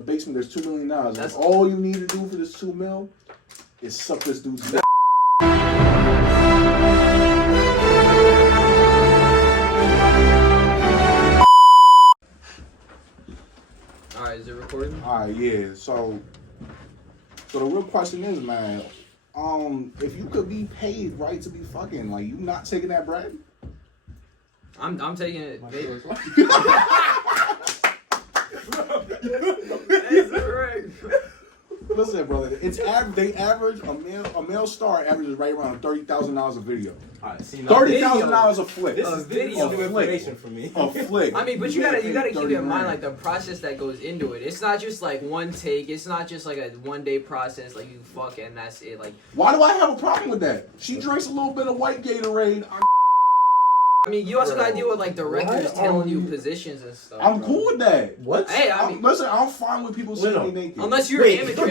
the basement, there's $2 million. And all you need to do for this $2 million is suck this dude's dick. Alright, is it recording? Alright, yeah. So the real question is, man, if you could be paid right to be fucking, like, you not taking that bread? I'm taking it. Listen, brother, they average a male star averages right around $30,000 a video. Alright, see, $30,000 a flick. This is video new information for me. A flick. I mean, but you gotta keep in mind like the process that goes into it. It's not just like one take. It's not just like a 1 day process. Like you fuck and that's it. Like, why do I have a problem with that? She drinks a little bit of white Gatorade. I mean, you also gotta deal with like directors telling you positions and stuff. I'm cool with that. What? Hey, I mean, listen, I'm fine with people seeing me naked. unless you're amateur.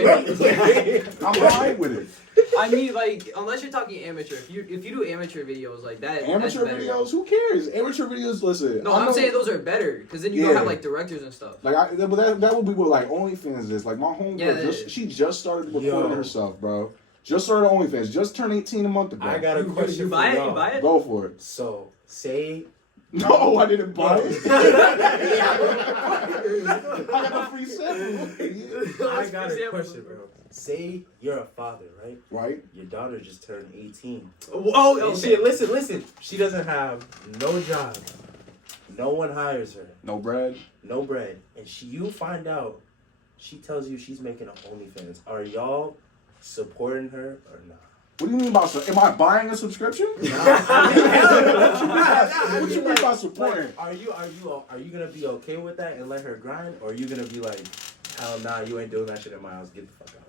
I'm fine with it. I mean, like, unless you're talking amateur. If you do amateur videos like that, Amateur videos, who cares? Amateur videos, listen. No, I'm saying those are better because then you don't have like directors and stuff. Like, but that would be what like OnlyFans is. Like my homegirl, she just started recording herself, bro. Just started OnlyFans. Just turned 18 a month ago. I got a question. You buy it? You buy it? Go for it. So say. No, I didn't buy it. I got a free sample. I got a question, bro. Say you're a father, right? Right. Your daughter just turned 18. Whoa, okay. Listen. She doesn't have no job. No one hires her. No bread. No bread. And you find out, she tells you she's making an OnlyFans. Are y'all supporting her or not? What do you mean by am I buying a subscription? What you mean by supporting? Like, are you gonna be okay with that and let her grind, or are you gonna be like, hell nah, you ain't doing that shit in my house, get the fuck out?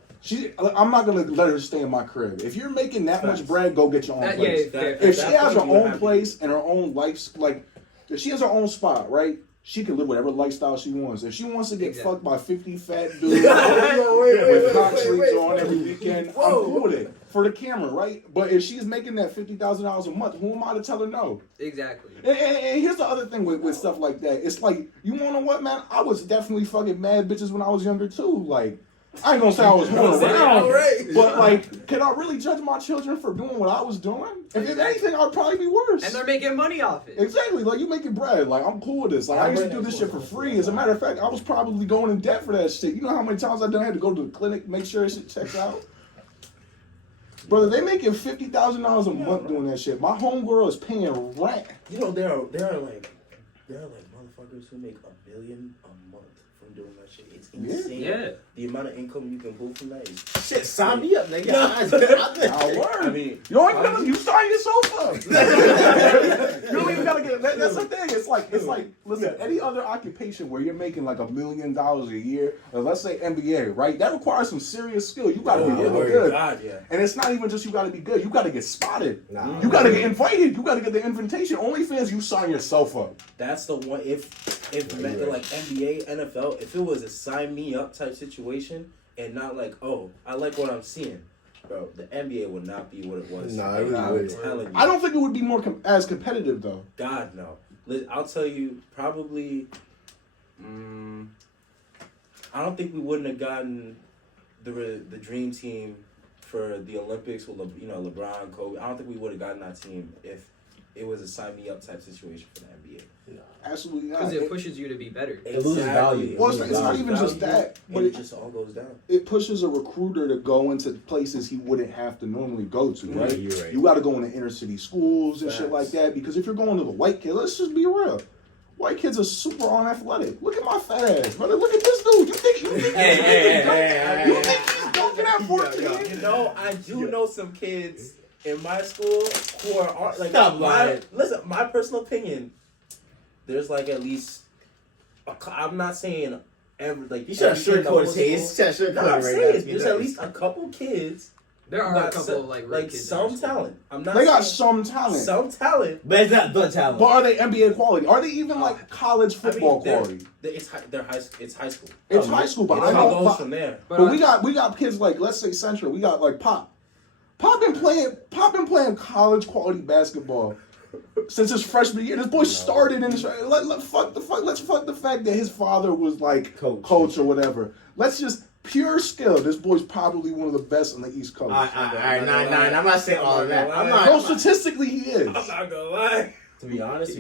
I'm not gonna let her stay in my crib. If you're making that much bread, go get your own place. If she has her own place and her own life, like if she has her own spot, right? She can live whatever lifestyle she wants. If she wants to get fucked by 50 fat dudes with cock sleeves on every weekend, I'm cool with it. For the camera, right? But if she's making that $50,000 a month, who am I to tell her no? Exactly. And here's the other thing with stuff like that. It's like, you wanna know what, man? I was definitely fucking mad bitches when I was younger too. Like, I ain't gonna say I was going around, but like, can I really judge my children for doing what I was doing? If anything, I'd probably be worse. And they're making money off it. Exactly, like you making bread. Like I'm cool with this. Like I used to do this shit for free. As a matter of fact, I was probably going in debt for that shit. You know how many times I done had to go to the clinic, make sure that shit checks out. Brother, they making $50,000 a month doing that shit. My homegirl is paying rent. You know there are like motherfuckers who make $1 million a month from doing that shit. It's insane. Yeah. The amount of income you can pull from that is shit. Sign me up, nigga. I mean, you don't even gotta. You sign yourself up. You don't even gotta get. That's the thing. It's like. Listen, any other occupation where you're making like $1 million a year, or let's say NBA, right? That requires some serious skill. You gotta be really good. God, yeah. And it's not even just you gotta be good. You gotta get spotted. You gotta get invited. You gotta get the invitation. OnlyFans, you sign yourself up. That's the one. If like NBA, NFL, if it was a sign me up type situation and not like, oh, I like what I'm seeing, bro, the NBA would not be what it was. No, I'm telling you. I don't think it would be more as competitive though. God no. I'll tell you, probably. I don't think we wouldn't have gotten the dream team for the Olympics with LeBron, Kobe. I don't think we would have gotten that team if it was a sign me up type situation for the NBA. No. Absolutely not. Because it pushes you to be better. It loses value. Well, it's not even just that, but it just all goes down. It pushes a recruiter to go into places he wouldn't have to normally go to, right? You're right. You got to go into inner city schools and shit like that, because if you're going to the white kid, let's just be real. White kids are super unathletic. Look at my fat ass, brother. Look at this dude. You think he's dunking at 14? You know, I do know some kids in my school who are like. Stop lying. Listen, my personal opinion. There's like at least. I'm not saying every like. You should have sugarcoated his taste. I'm saying there's at least a couple kids. There are a couple of like kids some talent. I'm not. They got some talent. Some talent, but it's not the talent. But are they NBA quality? Are they even like college football quality? It's high school. It's high school, but I know goes from there. But we got kids like, let's say Central. We got like Pop. Pop been playing college quality basketball since his freshman year. This boy started in his. Let's fuck the fact that his father was like coach or whatever. Let's just pure skill. This boy's probably one of the best on the East Coast. I'm not saying all of that. Statistically, he is. I'm not gonna lie. To be honest,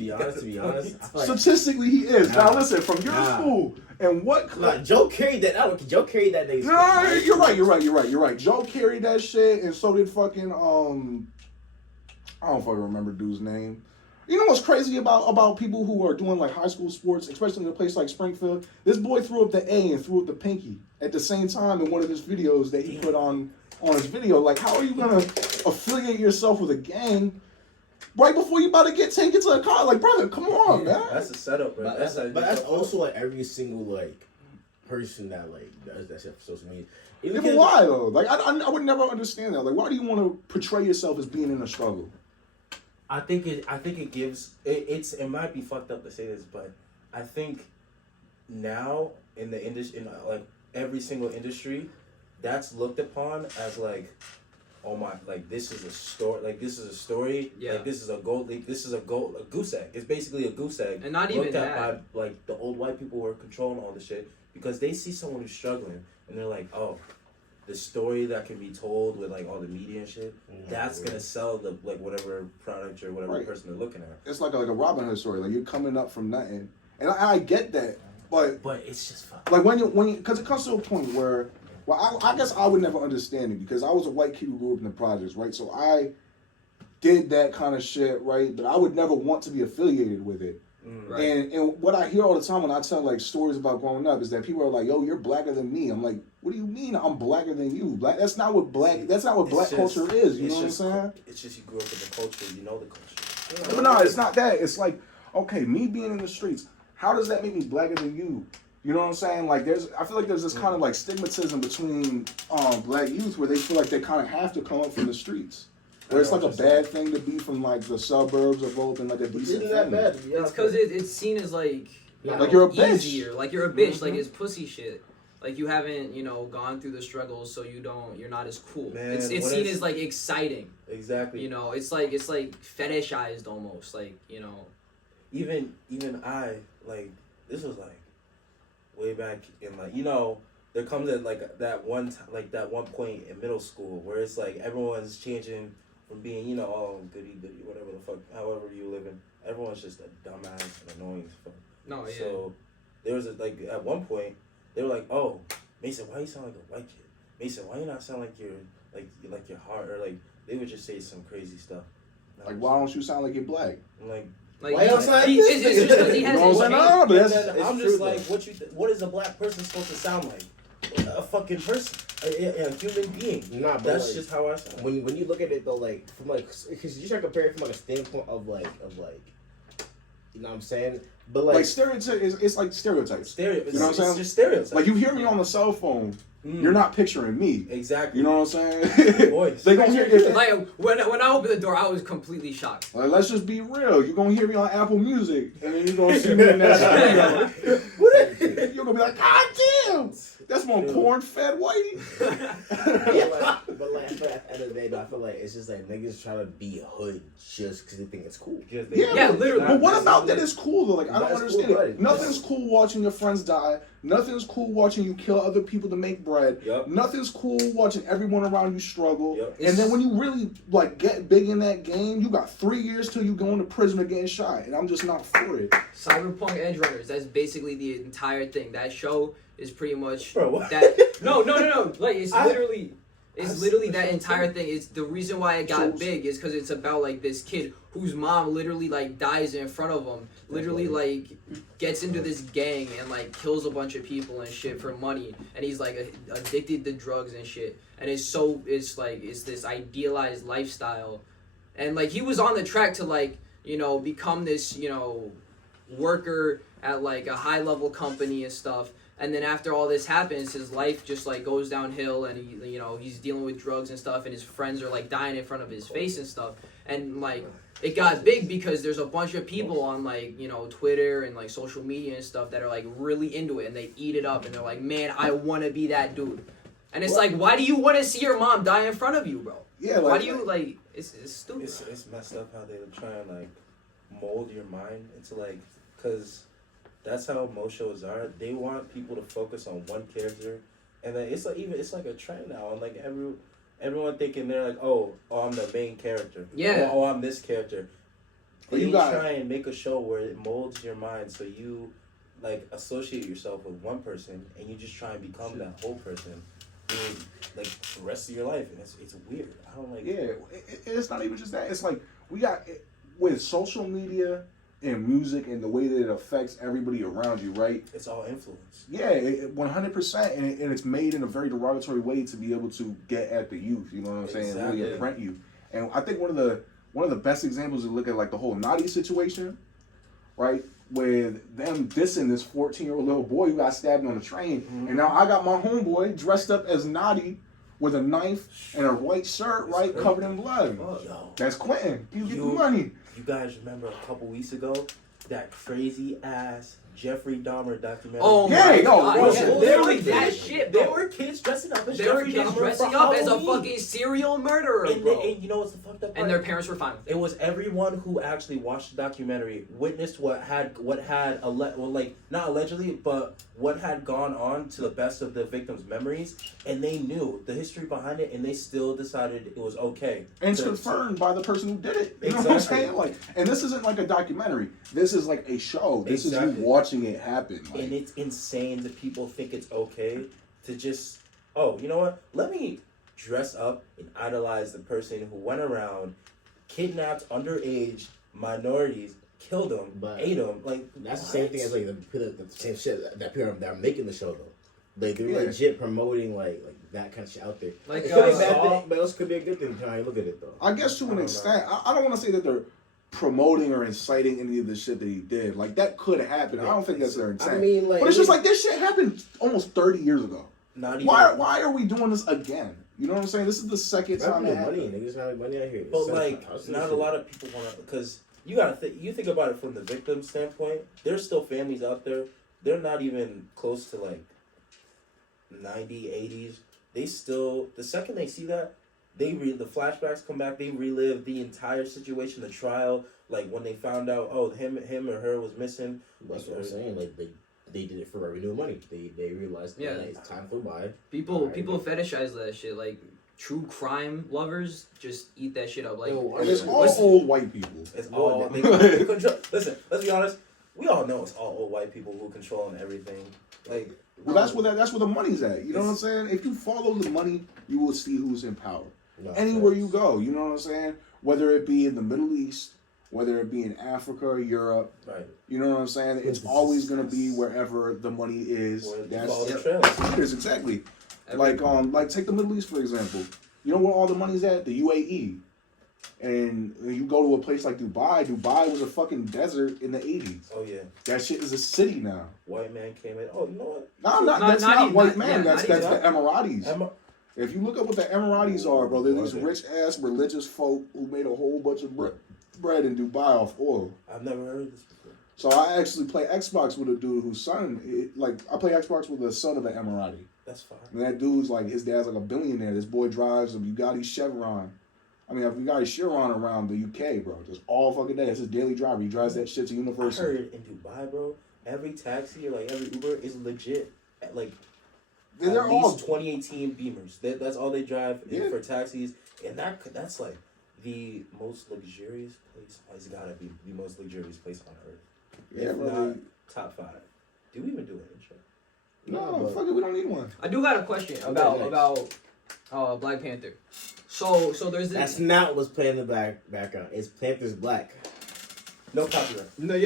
Statistically, he is. Now listen, from your school and what? Joe carried that. Joe carried that day. No, you're right. Joe carried that shit, and so did fucking I don't fucking remember dude's name. You know what's crazy about people who are doing like high school sports, especially in a place like Springfield? This boy threw up the A and threw up the pinky at the same time in one of his videos that he put on his video. Like, how are you gonna affiliate yourself with a gang right before you about to get taken to a car? Like, brother, come on, man. That's a setup, bro. But that's also like every single like person that like does that shit for social media. Yeah, but why though? Like, I would never understand that. Like, why do you want to portray yourself as being in a struggle? I think it gives it might be fucked up to say this, but I think now in the industry, in like every single industry, that's looked upon as like, oh my, like this is a story, like this is a story, like this is a goose egg. It's basically a goose egg, and not even that. By, like the old white people were controlling all the shit because they see someone who's struggling and they're like, oh, the story that can be told with like all the media and shit, that's gonna sell the like whatever product or whatever person they're looking at. It's like a Robin Hood story. Like you're coming up from nothing, and I get that, but it's just fucked. Like when you because it comes to a point where, well, I guess I would never understand it because I was a white kid who grew up in the projects, right? So I did that kind of shit, right? But I would never want to be affiliated with it. Right. And what I hear all the time when I tell like stories about growing up is that people are like, "Yo, you're blacker than me." I'm like, "What do you mean I'm blacker than you? That's not what black culture is." You know what I'm saying? It's just you grew up in the culture, you know the culture. But no, it's not that. It's like, okay, me being in the streets, how does that make me blacker than you? You know what I'm saying? Like, I feel like there's this kind of like stigmatism between black youth where they feel like they kind of have to come up from the streets. Where it's like a bad thing to be from like the suburbs of open like a decent family. It's because it's seen as like you're a bitch. Easier. Like you're a bitch. Like it's pussy shit. Like you haven't gone through the struggles, so you're not as cool. Man, it's seen as like exciting. Exactly. It's like fetishized almost. Like even I like this was like way back in like there comes at like that one point in middle school where it's like everyone's changing. From being, oh, goody, whatever the fuck, however you live in, everyone's just a dumbass and annoying as fuck. No, yeah. So there was at one point they were like, oh, Mason, why you sound like a white kid? Mason, why you not sound like your heart, or like they would just say some crazy stuff. Like, why don't you sound like you're black? I'm like why you sound like this? It's just because he has I'm just like, what is a black person supposed to sound like? A fucking person, a human being. Nah, but that's like, just how I sound. When you look at it though, like from like, because you try to compare it from like a standpoint of like, you know what I'm saying? But like stereotypes, it's like stereotypes. You know what I'm saying? It's just stereotypes. Like you hear me on the cell phone. You're not picturing me. Exactly. You know what I'm saying? Voice. They gonna hear like when I opened the door, I was completely shocked. Like, let's just be real. You're gonna hear me on Apple Music, and then you're gonna see me in that studio. You're gonna be like, God damn, that's more corn-fed whitey. But at the end of the day, though, I feel like it's just like niggas try to be hood just because they think it's cool. Yeah, literally. But what about that is cool though? Like I don't understand it. Nothing's cool watching your friends die. Nothing's cool watching you kill other people to make bread. Yep. Nothing's cool watching everyone around you struggle. Yep. And then when you really like get big in that game, you got 3 years till you go into prison or getting shot. And I'm just not for it. Cyberpunk Edge Runners, that's basically the entire thing. That show is pretty much what? that. No. Like it's literally that entire thing. It's the reason why it got big is because it's about like this kid whose mom literally like dies in front of him. Literally like gets into this gang and like kills a bunch of people and shit for money. And he's like addicted to drugs and shit. And it's this idealized lifestyle. And like he was on the track to like become this worker at like a high level company and stuff. And then after all this happens, his life just like goes downhill, and he's dealing with drugs and stuff, and his friends are like dying in front of his face and stuff. And like it got big because there's a bunch of people on like Twitter and like social media and stuff that are like really into it, and they eat it up, and they're like, man, I want to be that dude. And it's like, why do you want to see your mom die in front of you, bro? Yeah, why do you like? It's stupid. It's messed up how they try and like mold your mind into like, because that's how most shows are. They want people to focus on one character, and then it's like a trend now, and like everyone thinking they're like, oh, I'm the main character. Yeah. Oh, I'm this character. But They you got try and make a show where it molds your mind, so you like associate yourself with one person, and you just try and become that whole person, like the rest of your life, and it's weird. I don't like. Yeah, it's not even just that. It's like we got with social media and music and the way that it affects everybody around you, right? It's all influence. Yeah, 100%, and it's made in a very derogatory way to be able to get at the youth. You know what I'm saying? Exactly. Really imprint you. And I think one of the best examples to look at like the whole Naughty situation, right? With them dissing this 14-year-old little boy who got stabbed on the train, and now I got my homeboy dressed up as Naughty with a knife and a white shirt, right, covered in blood. Yo, That's Quentin. You get the money. You guys remember a couple weeks ago that crazy ass Jeffrey Dahmer documentary? Oh Yeah, my no, God. bullshit. Yeah, literally that shit, There bro. were kids dressing up as There were Jeffrey kids Dahmer dressing for up as a Halloween. fucking serial murderer, And, bro. and you know what's the fucked up part? And their parents were fine with it. It was everyone who actually watched the documentary, witnessed what had not allegedly, but what had gone on to the best of the victims' memories, and they knew the history behind it, and they still decided it was okay. And it's confirmed by the person who did it. You know what I'm saying? Like, and this isn't like a documentary. This is like a show. This is you watching it happen. Like, And it's insane that people think it's okay to just, oh, you know what? Let me dress up and idolize the person who went around, kidnapped underage minorities, killed them, ate them. Like, that's the same thing as like the same shit that people that are making the show though. Like they're Yeah. legit promoting like that kind of shit out there. Like, it could be a bad thing, but it also could be a good thing. How you look at it though. I guess to an extent, I don't want to say that they're promoting or inciting any of the shit that he did. Like, that could happen. I don't think that's their intent. I mean, like, but it's just like this shit happened almost 30 years ago. not even. Why are we doing this again? You know what I'm saying? This is the second time that money. happened. Niggas got money out here. But like, not a lot of people want to, because you gotta you think about it from the victim standpoint. There's still families out there. They're not even close to like 90s, 80s. They still, the second they see that, the flashbacks come back. They relive the entire situation, the trial. Like when they found out, oh, him or her was missing. That's what I'm saying. Like they did it for revenue money. They realized that it's time flew by. People fetishize that shit. Like true crime lovers just eat that shit up. Like And it's all old white people. It's all they control. Listen, let's be honest. We all know it's all old white people who control everything. Like, Well, that's where the money's at. You know what I'm saying? If you follow the money, you will see who's in power. No, Anywhere you go, you know what I'm saying? Whether it be in the Middle East, whether it be in Africa or Europe, right? You know what I'm saying? It's always gonna be wherever the money is. That's leaders, exactly. Like take the Middle East for example. You know where all the money's at? The UAE. And you go to a place like Dubai. Dubai was a fucking desert in the 80s. Oh yeah. That shit is a city now. White man came in. Oh, you know what? That's not white man. Yeah, that's the Emiratis. If you look up what the Emiratis are, bro, they're these rich ass religious folk who made a whole bunch of bread in Dubai off oil. I've never heard this before. So I actually play Xbox with a dude whose son, I play Xbox with the son of an Emirati. That's fine. And that dude's like, his dad's like a billionaire. This boy drives a Bugatti Chevron. I mean, a Bugatti Chiron around the UK, bro. Just all fucking day. It's his daily driver. He drives that shit to Universal. I heard in Dubai, bro, every taxi or like every Uber is legit. Like, they're at least 2018 Beamers. That's all they drive for taxis, and that's like the most luxurious place. It's gotta be the most luxurious place on earth. Yeah, bro. Top 5. Do we even do an intro? No, fuck it. We don't need one. I do got a question about Black Panther. So there's this. That's not what's playing in the background. It's Panthers Black. No copyright. No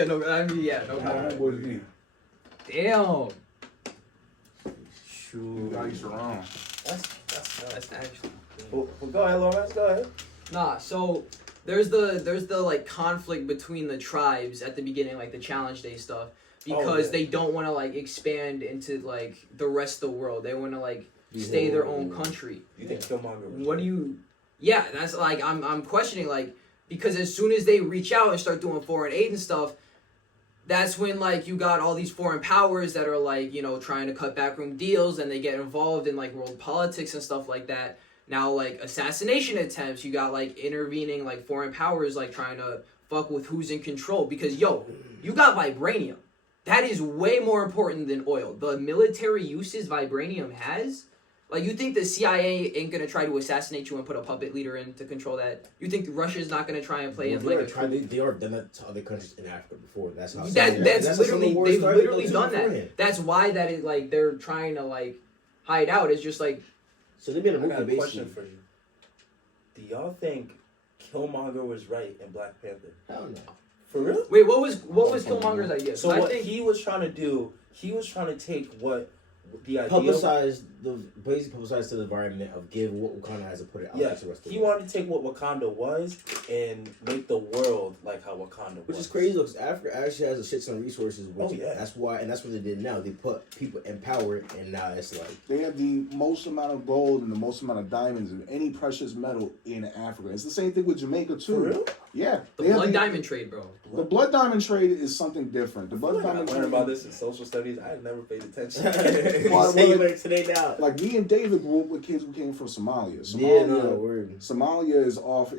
copyright. Damn. Shoot. Bugatti Chiron. That's actually. Well, go ahead, Lawrence. Go ahead. Nah, so there's the like conflict between the tribes at the beginning, like the Challenge Day stuff, because they don't want to like expand into like the rest of the world. They want to like stay their own country. You think Killmonger was What do you? Yeah, that's like I'm questioning like because as soon as they reach out and start doing foreign aid and stuff, that's when like you got all these foreign powers that are like trying to cut backroom deals and they get involved in like world politics and stuff like that. Now like assassination attempts, you got like intervening like foreign powers like trying to fuck with who's in control because yo, you got vibranium. That is way more important than oil. The military uses vibranium has. Like, you think the CIA ain't gonna try to assassinate you and put a puppet leader in to control that? You think Russia's not gonna try and play in like they are done that to other countries in Africa before. That's how. That's literally they've literally done that. That's why that is like they're trying to like hide out. It's just like. So they made a movie. I got a question for you. Do y'all think Killmonger was right in Black Panther? Hell no. For real? Wait, what was Killmonger's idea? So what he was trying to do, he was trying to take what the idea publicize to the environment of give what Wakanda has to put it out. Yeah, he wanted to take what Wakanda was and make the world like how Wakanda was. Which is crazy because Africa actually has a shit ton of resources. That's why, and that's what they did now. They put people in power, and now it's like they have the most amount of gold and the most amount of diamonds of any precious metal in Africa. It's the same thing with Jamaica too. For real? Yeah, the blood diamond trade, bro. The blood diamond trade is something different. The blood diamond. I learned about this in social studies. I had never paid attention. Today now. Like me and David grew up with kids who came from Somalia. Somalia is off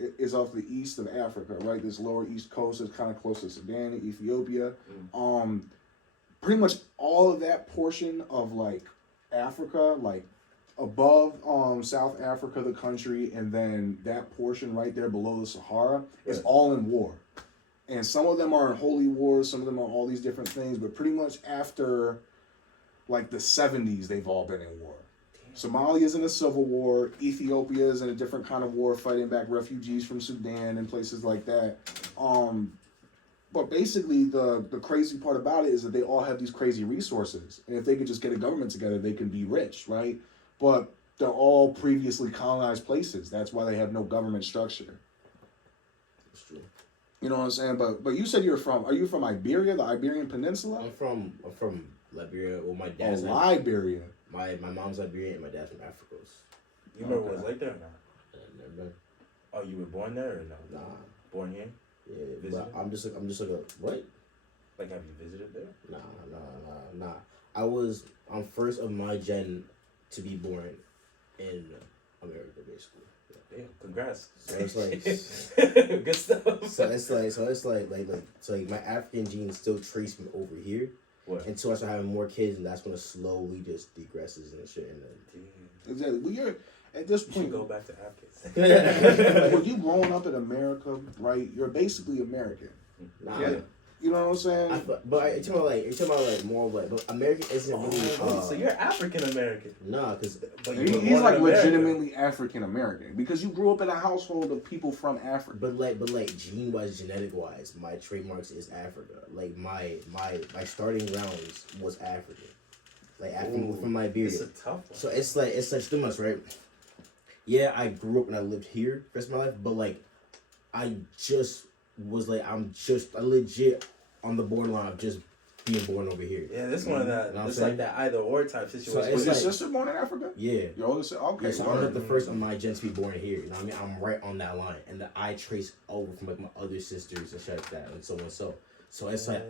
the east of Africa, right? This lower east coast is kind of close to Sudan and Ethiopia. Pretty much all of that portion of like Africa, like above South Africa, the country, and then that portion right there below the Sahara is all in war. And some of them are in holy wars, some of them are all these different things, but pretty much after like the 70s, they've all been in war. Somalia's in a civil war. Ethiopia is in a different kind of war, fighting back refugees from Sudan and places like that. But basically, the crazy part about it is that they all have these crazy resources. And if they could just get a government together, they can be rich, right? But they're all previously colonized places. That's why they have no government structure. That's true. You know what I'm saying? But you said are you from Iberia, the Iberian Peninsula? I'm from Liberia. Well, my dad's Liberia. My mom's Liberian and my dad's from Africa. You remember what it was like there or not? I've never been. Oh, you were born there or no? Nah. Born here? Yeah, but I'm just like a what? Like, have you visited there? Nah. I'm first of my gen to be born in America, basically. Yeah, congrats. So it's like good stuff. So my African genes still trace me over here. What? Until I start having more kids, and that's when it slowly just degresses and shit. And then Exactly. Well, at this point, go back to Africans. when you growing up in America, right? You're basically American. Nah. Yeah. You know what I'm saying? But it's about like more of like, but American isn't really. So you're African American? Nah, because he's like legitimately African American because you grew up in a household of people from Africa. But like gene wise, genetic wise, my trademarks is Africa. Like my starting grounds was African. Like from Liberia. It's a tough one. So it's like too much, right? Yeah, I grew up and I lived here the rest of my life, but like I just was like I legit on the borderline of just being born over here. Yeah, this one of that. It's like that either or type situation. Was your sister born in Africa? Yeah. Your older sister? Okay. Yeah, so I'm like the first of my gen to be born here. You know what I mean? I'm right on that line, and that I trace over from like my other sisters and shit like that, and so on and so. So it's like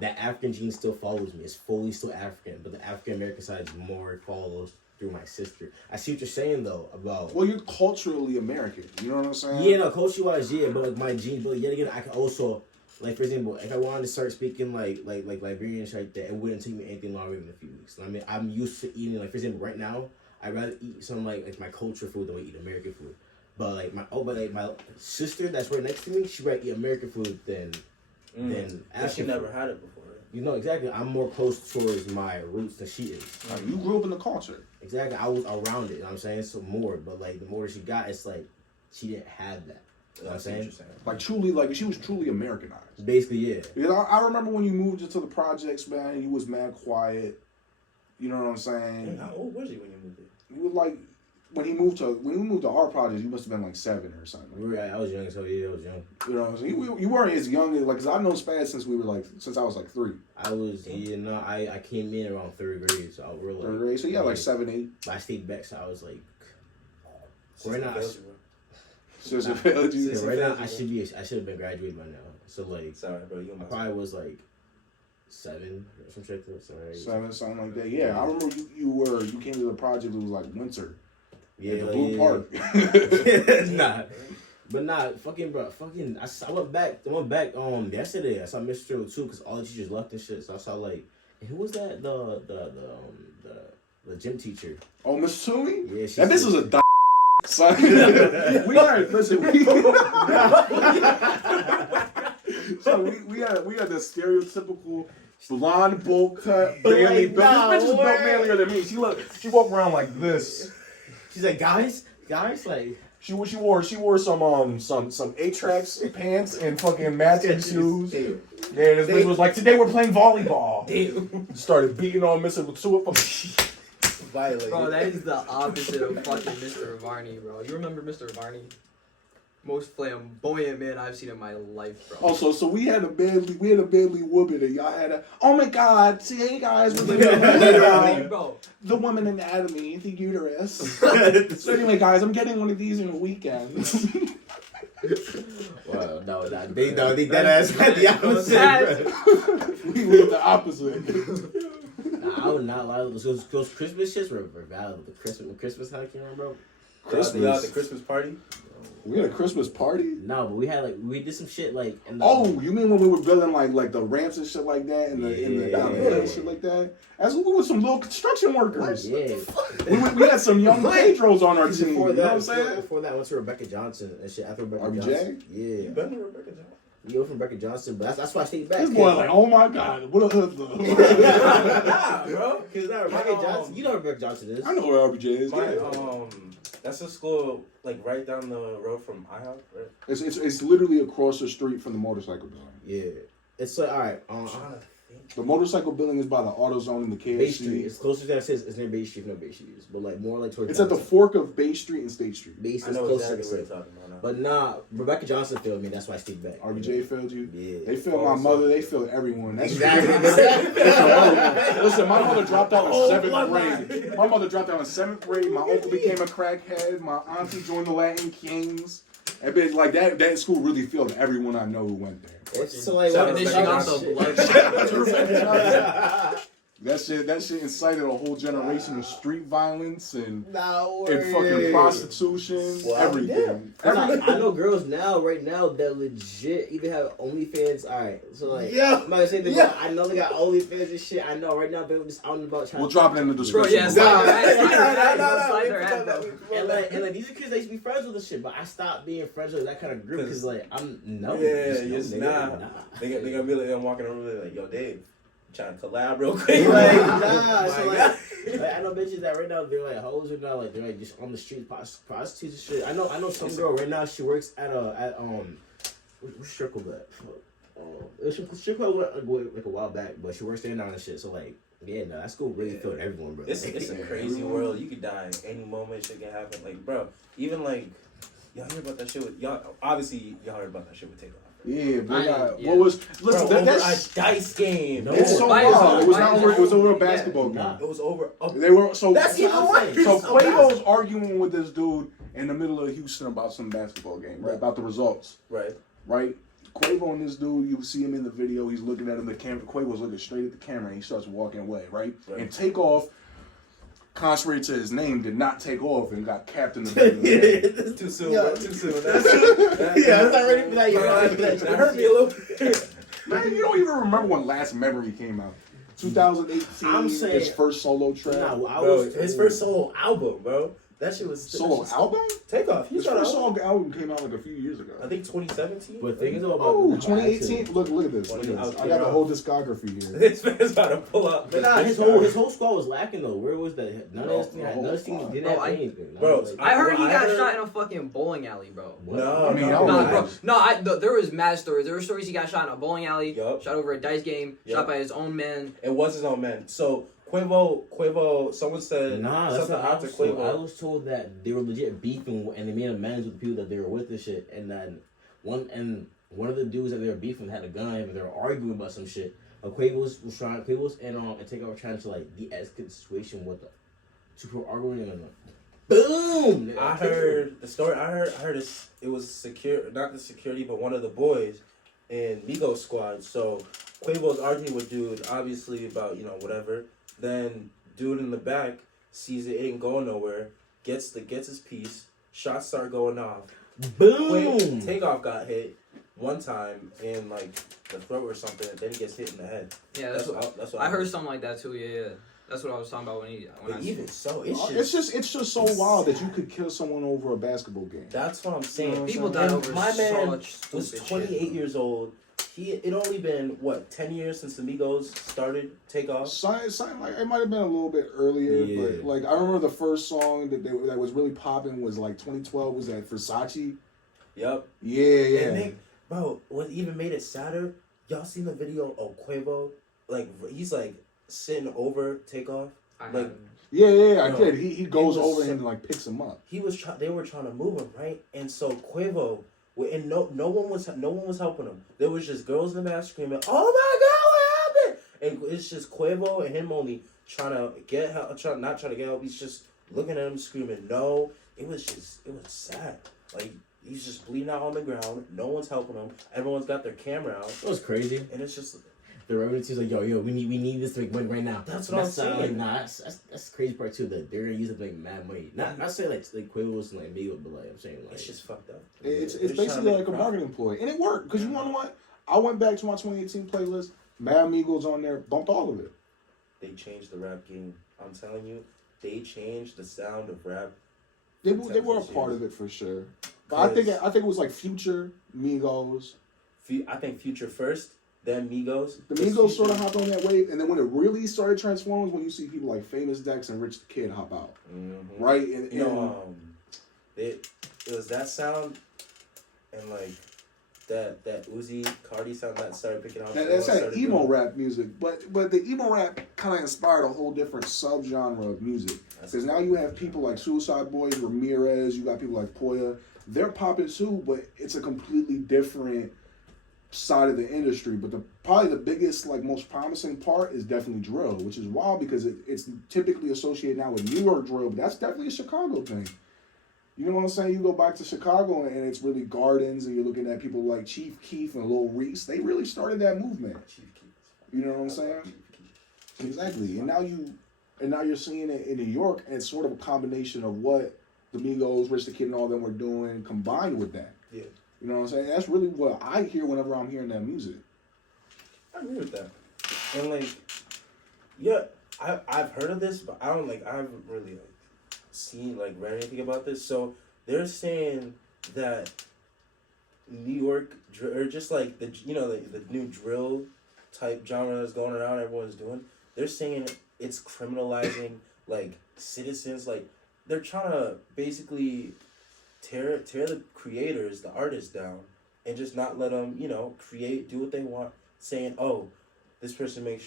that African gene still follows me. It's fully still African, but the African American side is more follows through my sister. I see what you're saying though about. Well, you're culturally American. You know what I'm saying? Yeah, no, culture wise, yeah, but like my genes, but yet again, I can also. Like, for example, if I wanted to start speaking like Liberian and shit like that, it wouldn't take me anything longer than a few weeks. I mean, I'm used to eating, like, for example, right now, I'd rather eat some, like my culture food than I eat American food. But, like, my sister that's right next to me, she'd rather eat American food than African she never had it before. You know, exactly. I'm more close towards my roots than she is. You grew up in the culture. Exactly. I was around it, you know what I'm saying? So more, but, like, the more she got, it's like, she didn't have that. You know what I'm saying? Like truly, like she was truly Americanized. Basically, yeah. Because I remember when you moved into the projects, man. You was mad quiet. You know what I'm saying? How old was you when you moved there? You was like when we moved to our projects. You must have been like 7 or something. I was young, so yeah, I was young. You know what I'm saying? You weren't as young as like because I've known Spaz since I was like 3. I came in around 3rd grade, so I was like 3rd grade. So yeah, like 7, 8. I stayed back, so I was like, right now. Right now, I should have been graduated by now. So like, sorry, bro, I probably was like 7 or some shit. 7, something like that. Yeah, I remember you came to the project. It was like winter. Yeah, the Blue Park. Nah. But nah, I went back yesterday. I saw Mr. too, because all the teachers left and shit. So I saw like, who was that? The gym teacher. Oh, Miss Toomey? Yeah, and this is a son. we had the stereotypical blonde bowl cut, manly built. This bitch is built manlier than me. She walked around like this. She's like, guys, like. She wore some A-Trax pants and fucking matching shoes. Yeah, this bitch was like, today we're playing volleyball. Damn. Started beating on Mr. Matua. Bro, that is the opposite of fucking Mr. Varney, bro. You remember Mr. Varney? Most flamboyant man I've seen in my life, bro. Oh, so we had a badly whooping and y'all had a, oh my god, see, hey guys, the woman anatomy, the uterus. So anyway, guys, I'm getting one of these in a weekend. Well, no, they dead ass had the opposite. We were the opposite. Nah, I would not lie. Those Christmas shits were valid. When Christmas time came around, bro. The Christmas party. We had a Christmas party? No, but we did some shit like. You mean when we were building like the ramps and shit like that, and the shit like that? As we were some little construction workers. Yeah. we had some young Pedros on our team. Before that, you know what I'm saying? Before that, I went to Rebecca Johnson and shit. After Rebecca RBJ? Johnson. Yeah. You been to Rebecca Johnson? You from Rebecca Johnson, but that's why I stayed back. This boy like, oh my god, what a hood though. Nah, bro. Because Rebecca Johnson, you know who Rebecca Johnson is. I know where RBJ is. That's a school like right down the road from IHOP, right? It's literally across the street from the motorcycle building. Yeah, it's like alright. The motorcycle building is by the AutoZone and the KFC. Bay Street. It's closer to that. It's near Bay Street. No Bay Street is, but like more like towards. It's at the fork of Bay Street and State Street. Bay Street I know closer exactly to what you're talking about now. But nah, Rebecca Johnson failed me. That's why I stayed back. RBJ failed you. Yeah, they failed my mother. They failed everyone. That's exactly. Listen, my mother dropped out in 7th grade. My mother dropped out in 7th grade. My uncle became a crackhead. My auntie joined the Latin Kings. And bitch, like that school really failed everyone I know who went there. It's so like, and then she got the blood. That shit incited a whole generation of street violence and fucking prostitution, everything. I know girls right now that legit even have OnlyFans. Alright, so like, I'm not gonna say that. I know they got OnlyFans and shit. I know right now they're just out and about trying. We'll drop it in the description. Bro, And like these are kids that used to be friends with this shit, but I stopped being friends with that kind of group because like I'm Nah. They gonna be like I'm walking around like, yo, Dave. Trying to collab real quick. Like, nah. So like, I know bitches that right now they're like hoes or not, like they're like just on the street prostitutes and shit. I know some girl right now. She works at what's strip club at? Strip club like a while back, but she works there now and shit. So like, yeah, no, that school really filled everyone, bro. It's a crazy world. You could die any moment. Shit can happen. Like, bro, even like y'all hear about that shit with y'all. Obviously, y'all heard about that shit with Takeoff. Yeah, but what was listen? That's a dice game. No, it's so wild. It was not over. It was over a basketball game. It was over. They were so. That's even worse. So Quavo's arguing with this dude in the middle of Houston about some basketball game, right? About the results, right? Quavo and this dude, you see him in the video. He's looking at him. The camera. Quavo's looking straight at the camera, and he starts walking away, right? And Takeoff, contrary to his name, did not take off and got capped in the middle of the game. Too soon. Too soon. I'm not ready for that. That hurt me a little bit. Man, you don't even remember when Last Memory came out. 2018. I'm saying his first solo track. His first solo album, bro. That shit was solo album. Takeoff. His first solo album came out like a few years ago. I think 2017. But things about 2018. Look at this. I got the whole discography here. This man's about to pull up. But nah, his whole squad was lacking though. Where was that? None of his teams didn't have anything. Bro, I heard he got shot in a fucking bowling alley, bro. No, there was mad stories. There were stories he got shot in a bowling alley, shot over a dice game, shot by his own men. It was his own men. So Quavo, someone said something after Quavo. I was told that they were legit beefing and they made amends with the people that they were with and shit. And then one of the dudes that they were beefing had a gun and they were arguing about some shit. Quavo's and Takeoff were trying to like de-escalate the situation with the two people arguing and boom. I heard the story. I heard it was not the security, but one of the boys in Migos squad. So Quavo's arguing with dude, obviously about whatever. Then dude in the back sees it ain't going nowhere, gets his piece, shots start going off. Boom. Takeoff got hit one time in like the throat or something, and then he gets hit in the head. Yeah, that's what I heard something like that too. Yeah. That's what I was talking about it's just so wild that you could kill someone over a basketball game. That's what I'm saying. People die over my man was 28 years old. It only been 10 years since the Migos started Takeoff. Something like it might have been a little bit earlier, but like I remember the first song that was really popping was like 2012 was that Versace. Yep. Yeah. And what even made it sadder? Y'all seen the video of Quavo? Like he's like sitting over Takeoff. I did. He goes over and like picks him up. They were trying to move him, right? And so Quavo, and no one was helping him. There was just girls in the back screaming, "Oh my God, what happened?" And it's just Quavo and him only trying to get help, not trying to get help. He's just looking at him screaming, "No!" It was sad. Like he's just bleeding out on the ground. No one's helping him. Everyone's got their camera out. It was crazy, and it's just. The revenue team's like, yo, we need this to make money right now. That's what I'm saying. Like, nah, that's the crazy part too. That they're gonna use it to make mad money. Not saying like Quavo and like Migos, but like I'm saying like it's just fucked up. It's basically like a marketing ploy, and it worked because you know what? I went back to my 2018 playlist. Mad Migos on there, bumped all of it. They changed the rap game. I'm telling you, they changed the sound of rap. They were a part of it for sure. But I think it was like Future, Migos. I think Future first. Then Migos. The Migos sort of hopped on that wave, and then when it really started transforming was when you see people like Famous Dex and Rich the Kid hop out. Mm-hmm. Right? It was that sound and like that Uzi Cardi sound that started picking up. That's that emo rap music, but the emo rap kind of inspired a whole different subgenre of music. Because now you have people like Suicide Boys, Ramirez, you got people like Poya. They're popping too, but it's a completely different side of the industry, but probably the biggest, like most promising part is definitely drill, which is wild because it's typically associated now with New York drill, but that's definitely a Chicago thing. You know what I'm saying? You go back to Chicago and it's really Gardens, and you're looking at people like Chief Keef and Lil Reese. They really started that movement. Chief Keef. You know what I'm saying? Exactly. And now you're seeing it in New York, and it's sort of a combination of what the Migos, Rich the Kid, and all them were doing combined with that. Yeah. You know what I'm saying? That's really what I hear whenever I'm hearing that music. I agree with that. And like, yeah, I've heard of this, but I haven't really read anything about this. So they're saying that New York, or just like the new drill type genre that's going around, everyone's doing. They're saying it's criminalizing like citizens. Like they're trying to basically tear the creators, the artists down, and just not let them, create, do what they want, saying, oh, this person makes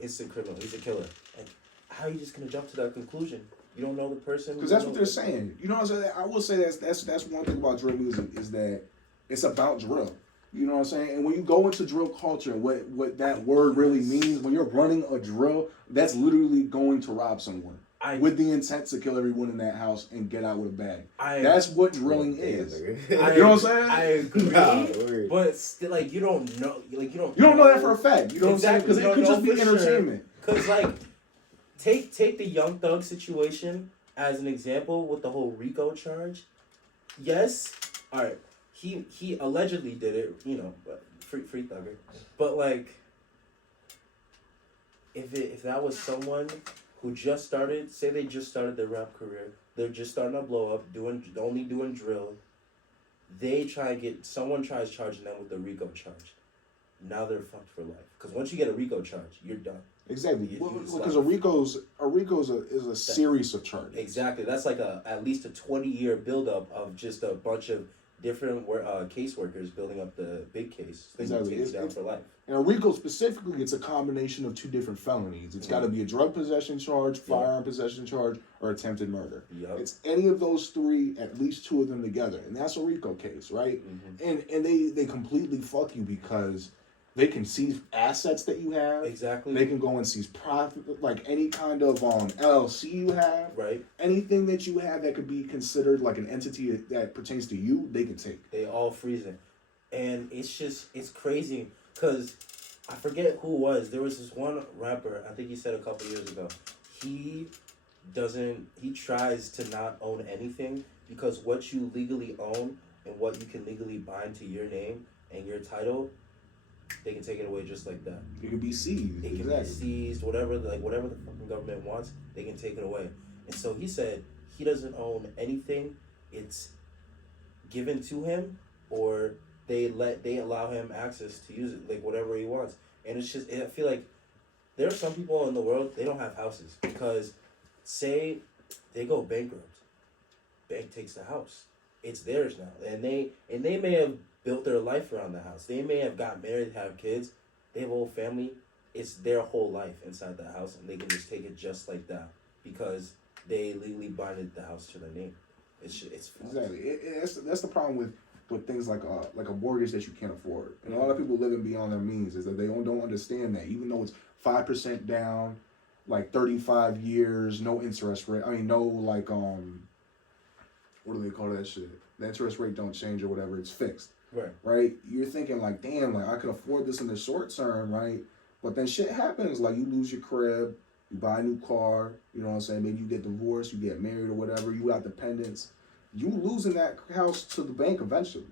it's a criminal, he's a killer. Like, how are you just gonna jump to that conclusion? You don't know the person. Because that's what they're saying. You know what I'm saying? I will say that's one thing about drill music is that it's about drill. You know what I'm saying? And when you go into drill culture, what that word really means, when you're running a drill, that's literally going to rob someone. With the intent to kill everyone in that house and get out with a bag. That's what drilling is. You know what I'm saying? I agree. But still, like, you don't know. Like, you don't know that for a fact. You know what I'm saying? Because it could just be entertainment. Because, like, take the Young Thug situation as an example with the whole RICO charge. Yes. All right. He allegedly did it, but free thugger. But, like, if that was someone who just started their rap career, they're just starting to blow up, only doing drill. Someone tries charging them with the RICO charge. Now they're fucked for life. Because once you get a RICO charge, you're done. Exactly. Because a RICO is a series of charges. Exactly. That's like at least a 20-year buildup of just a bunch of different caseworkers building up the big case. Exactly. It's down for life. And a RICO specifically, it's a combination of two different felonies. It's got to be a drug possession charge, firearm possession charge, or attempted murder. Yep. It's any of those three, at least two of them together. And that's a RICO case, right? Mm-hmm. And they completely fuck you because they can seize assets that you have. Exactly. They can go and seize profit, like any kind of LLC you have. Right. Anything that you have that could be considered like an entity that pertains to you, they can take. They all freeze it. And it's crazy because I forget who it was. There was this one rapper, I think he said a couple years ago, he tries to not own anything because what you legally own and what you can legally bind to your name and your title, they can take it away just like that. It can be seized. It can be seized, whatever the fucking government wants, they can take it away. And so he said he doesn't own anything. It's given to him, or they allow him access to use it, like whatever he wants. And it's just, I feel like there are some people in the world, they don't have houses because, say they go bankrupt, bank takes the house, it's theirs now, and they may have built their life around the house. They may have got married, have kids, they have a whole family. It's their whole life inside the house, and they can just take it just like that because they legally binded the house to their name. It's exactly. That's the problem with things like a mortgage that you can't afford, and a lot of people living beyond their means is that they don't understand that, even though it's 5% down, like 35 years, no interest rate. I mean, no, like what do they call that shit? The interest rate don't change or whatever. It's fixed. Right. You're thinking like, damn, like I could afford this in the short term, right? But then shit happens. Like you lose your crib, you buy a new car. You know what I'm saying? Maybe you get divorced, you get married or whatever. You got dependents. You losing that house to the bank eventually,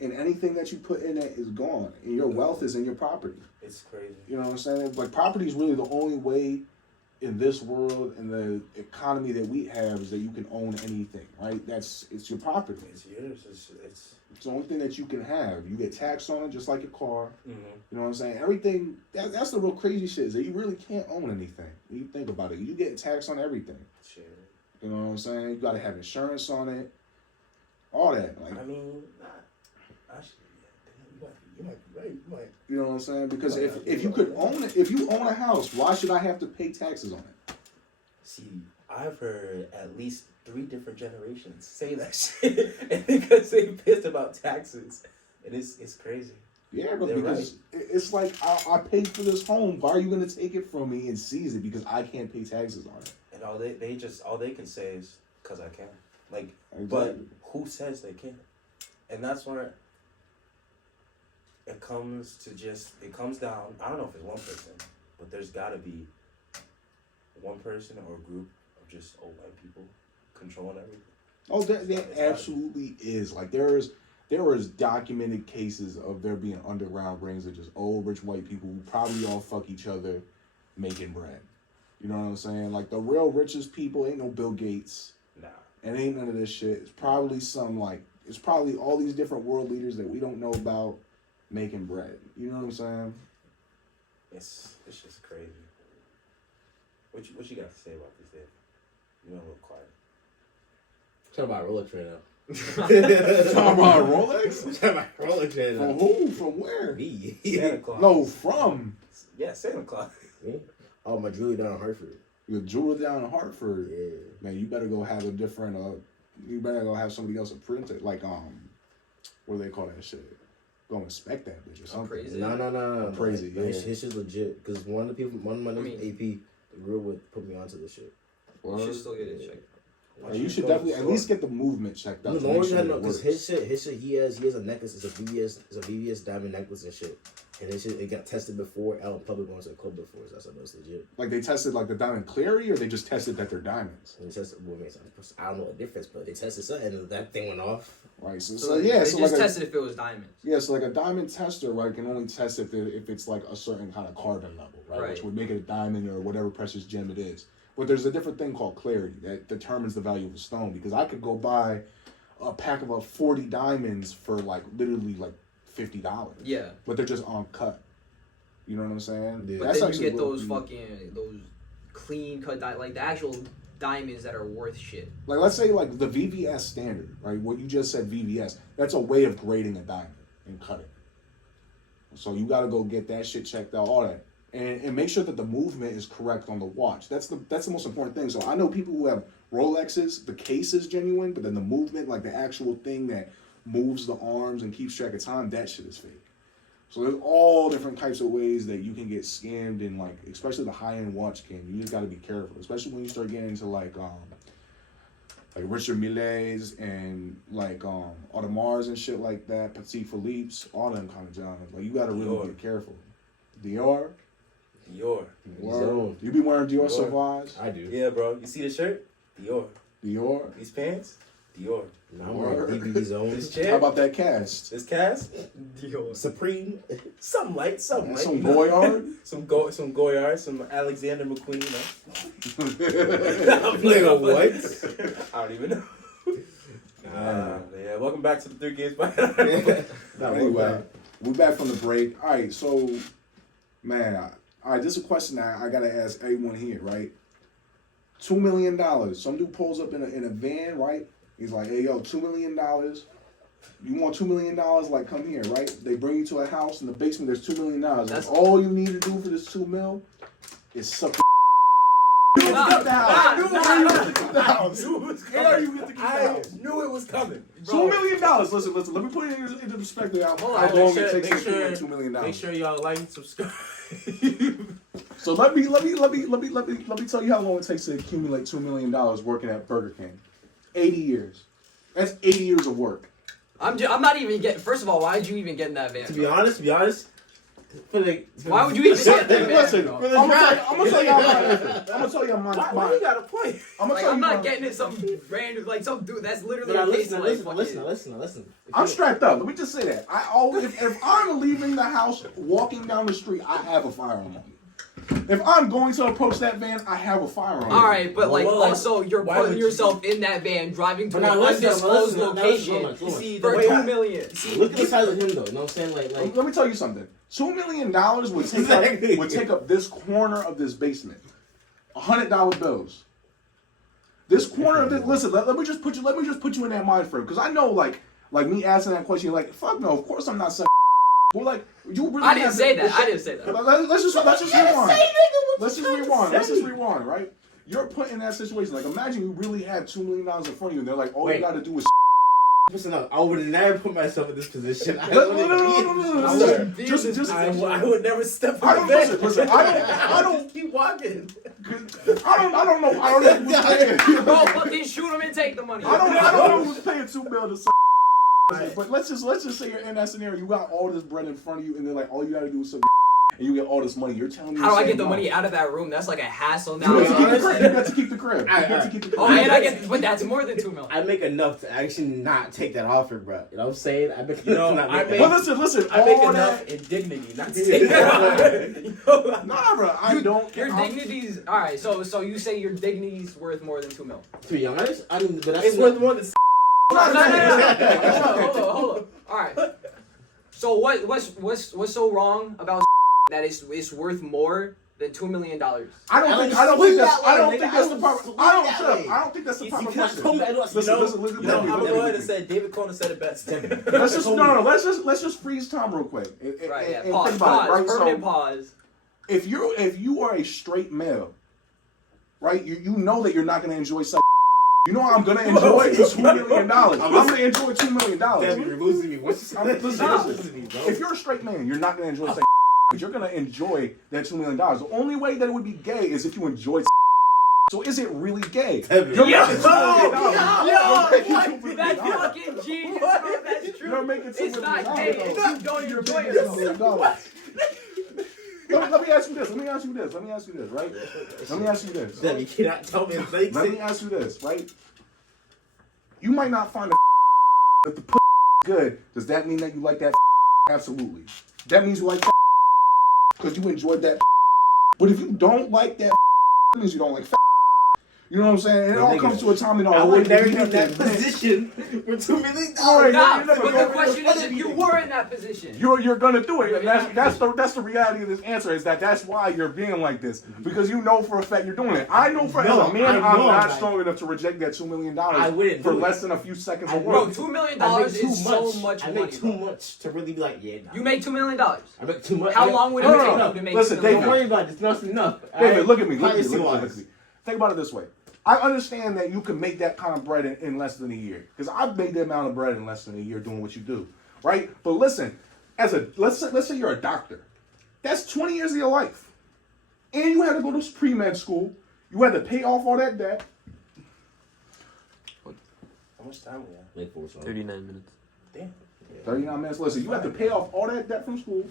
and anything that you put in it is gone, and your wealth is in your property. It's crazy. You know what I'm saying? Like property is really the only way in this world and the economy that we have is that you can own anything, right? It's your property. It's yours. It's the only thing that you can have. You get taxed on it just like your car. Mm-hmm. You know what I'm saying? Everything. That's the real crazy shit. Is that you really can't own anything. When you think about it, you get taxed on everything. Shit. You know what I'm saying? You gotta have insurance on it. All that. Like, I mean, actually, you might be right. You might. You know what I'm saying? Because if you could own it, if you own a house, why should I have to pay taxes on it? See, I've heard at least 3 different generations say that shit, and because they pissed about taxes, and it's crazy. Yeah, but because it's like I paid for this home. Why are you gonna take it from me and seize it because I can't pay taxes on it? And all they can say is because I can. Like, exactly. But who says they can't? And that's where it comes down. I don't know if it's one person, but there's got to be one person or a group of just old white people controlling everything. Oh, there absolutely is. Like there is documented cases of there being underground rings of just old rich white people who probably all fuck each other making bread. You know what I'm saying? Like the real richest people ain't no Bill Gates. Nah. And ain't none of this shit. It's probably it's probably all these different world leaders that we don't know about making bread. You know what I'm saying? It's just crazy. What you got to say about this, Dave? You're a little quiet. Talking about Rolex right now. Talking about Rolex? Talking about Rolex right now. From who? From where? Me. Santa Claus. No, from. Yeah, Santa Claus. Me? Oh, my jewelry down in Hartford. Your jewelry down in Hartford. Yeah. Man, you better go have a different. You better go have somebody else print it. Like what do they call that shit? Go inspect that bitch or something. Crazy. No. Crazy. Yeah. His shit's legit. Because one of my niggas, AP, the real would put me onto this shit. You should still get it checked. Yeah, you should definitely at least get the movement checked out. No, because his shit, he has a necklace. It's a VVS diamond necklace and shit. And this shit, it got tested before out in public once at a club before. So that's something that's legit. Like they tested like the diamond clearly, or they just tested that they're diamonds. And they tested, I don't know the difference, but they tested something and that thing went off. Right. So they just tested if it was diamonds. Yeah, so like a diamond tester, right, can only test if it's like a certain kind of carbon level, right? Which would make it a diamond or whatever precious gem it is. But there's a different thing called clarity that determines the value of a stone, because I could go buy a pack of 40 diamonds for like literally like $50. Yeah. But they're just on cut. You know what I'm saying? Yeah. But then you get those clean cut like the actual diamonds that are worth shit. Like let's say like the VVS standard, right? What you just said, VVS, that's a way of grading a diamond and cutting. So you got to go get that shit checked out, all that. And make sure that the movement is correct on the watch. That's the most important thing. So I know people who have Rolexes, the case is genuine, but then the movement, like the actual thing that moves the arms and keeps track of time, that shit is fake. So there's all different types of ways that you can get scammed in, like, especially the high-end watch game. You just got to be careful, especially when you start getting into like Richard Milles and like Audemars and shit like that, Petit Philippe's, all them kind of jobs. Like you got to really be careful. Dior. Dior. You be wearing Dior Sauvage? I do. Yeah, bro. You see the shirt? Dior. Dior. These pants? Dior. DVD zone. This chair. How about that cast? This cast? Dior. Supreme. Some light. Some Goyard? Some Goyard. Some Alexander McQueen. I'm like, what? I don't even know. Yeah, welcome back to the 3 Games by. Anyway, we're back from the break. All right, so, man, all right, this is a question that I got to ask everyone here, right? $2 million. Some dude pulls up in a van, right? He's like, hey, yo, $2 million. You want $2 million? Like, come here, right? They bring you to a house in the basement. There's $2 million. That's all you need to do for this $2 million is suck. I knew it was coming. $2 million. Listen. Let me put it into perspective. How long it takes to get $2 million. Make sure y'all like and subscribe. So let me tell you how long it takes to accumulate $2 million working at Burger King. 80 years. That's 80 years of work. I'm not even getting. First of all, why did you even get in that van? To be honest. Why would you even get in that van? Listen, I'm gonna tell y'all my. Why you got a point? I'm not getting it some random some dude. That's literally a case. Listen. I'm strapped up. Let me just say that. I always, if I'm leaving the house, walking down the street, I have a firearm on me. If I'm going to approach that van, I have a firearm. All right, but also you're putting yourself in that van, driving to an undisclosed location for $2 million. Look at the size of him, though. You know what I'm saying? Like, let me tell you something. $2 million would take up this corner of this basement. $100 bills. This corner of this. Listen, let me just put you in that mind frame, because I know like me asking that question, you're like, fuck no, of course I'm not saying. Well, like, you really. I didn't say that. Let's just rewind. Let's just rewind, right? You're put in that situation. Like, imagine you really have $2 million in front of you, and they're like, all you got to do is. Listen up. I would never put myself in this position. No. Just. I would never step I on don't that. listen. I don't keep walking. I don't know. I don't know who's paying. Bro, fucking shoot him and take the money. I don't know who's paying $2 million. But let's just say you're in that scenario. You got all this bread in front of you, and they're like, all you got to do is suck, and you get all this money. You're telling me. How do I get the money out of that room? That's like a hassle now. You got to keep the crib. Oh, and I get, but that's more than $2 million. I make enough to actually not take that offer, bro. You know what I'm saying? I make listen. I make enough in dignity not to take that offer. Nah, bro. Your dignity's all right. So you say your dignity's worth more than $2 million? To be honest, I mean, but that's It's worth more than. No. Hold on. All right. So what's so wrong about that it's worth more than $2 million? I don't think that's the proper. I don't think that's the proper question. Listen. I'm gonna go ahead and say David Conner said it best. Let's just freeze time real quick. Right. Yeah. And Pause. think about it, right? Permanent pause. If you are a straight male, right? You know that you're not gonna enjoy sex. You know what I'm gonna enjoy is $2 million. I'm gonna enjoy $2 million. Listen. If you're a straight man, you're not gonna enjoy sex. You're gonna enjoy that $2 million. The only way that it would be gay is if you enjoyed sex. So is it really gay? That's fucking genius, bro. That's true. You're making $2 it's million. not gay if you don't enjoy yourself. Let me ask you this, right? Let me ask you this. You cannot tell me. Let me ask you this, right? You might not find a if the good. Does that mean that you like that? Absolutely. That means you like because you enjoyed that. But if you don't like that, it means you don't like. You know what I'm saying? It all comes to a time. I would never be in that position for $2 million. But the question is, if you were in that position, you're gonna do it. And that's the reality of this answer. Is that's why you're being like this, because you know for a fact you're doing it. I know for as a man, I'm not strong enough to reject that $2 million for less than a few seconds of work. Bro, $2 million is so much money. I make too much to really be like, yeah. Nah. You make $2 million. I make too much. How long would it take you to make? Listen, David, don't worry about it. It's not enough. David, look at me. Think about it this way. I understand that you can make that kind of bread in less than a year, because I've made that amount of bread in less than a year doing what you do, right? But listen, let's say you're a doctor, that's 20 years of your life, and you had to go to pre-med school, you had to pay off all that debt. How much time we have? 39 minutes. Damn. 39 minutes. Listen, you have to pay off all that debt from school.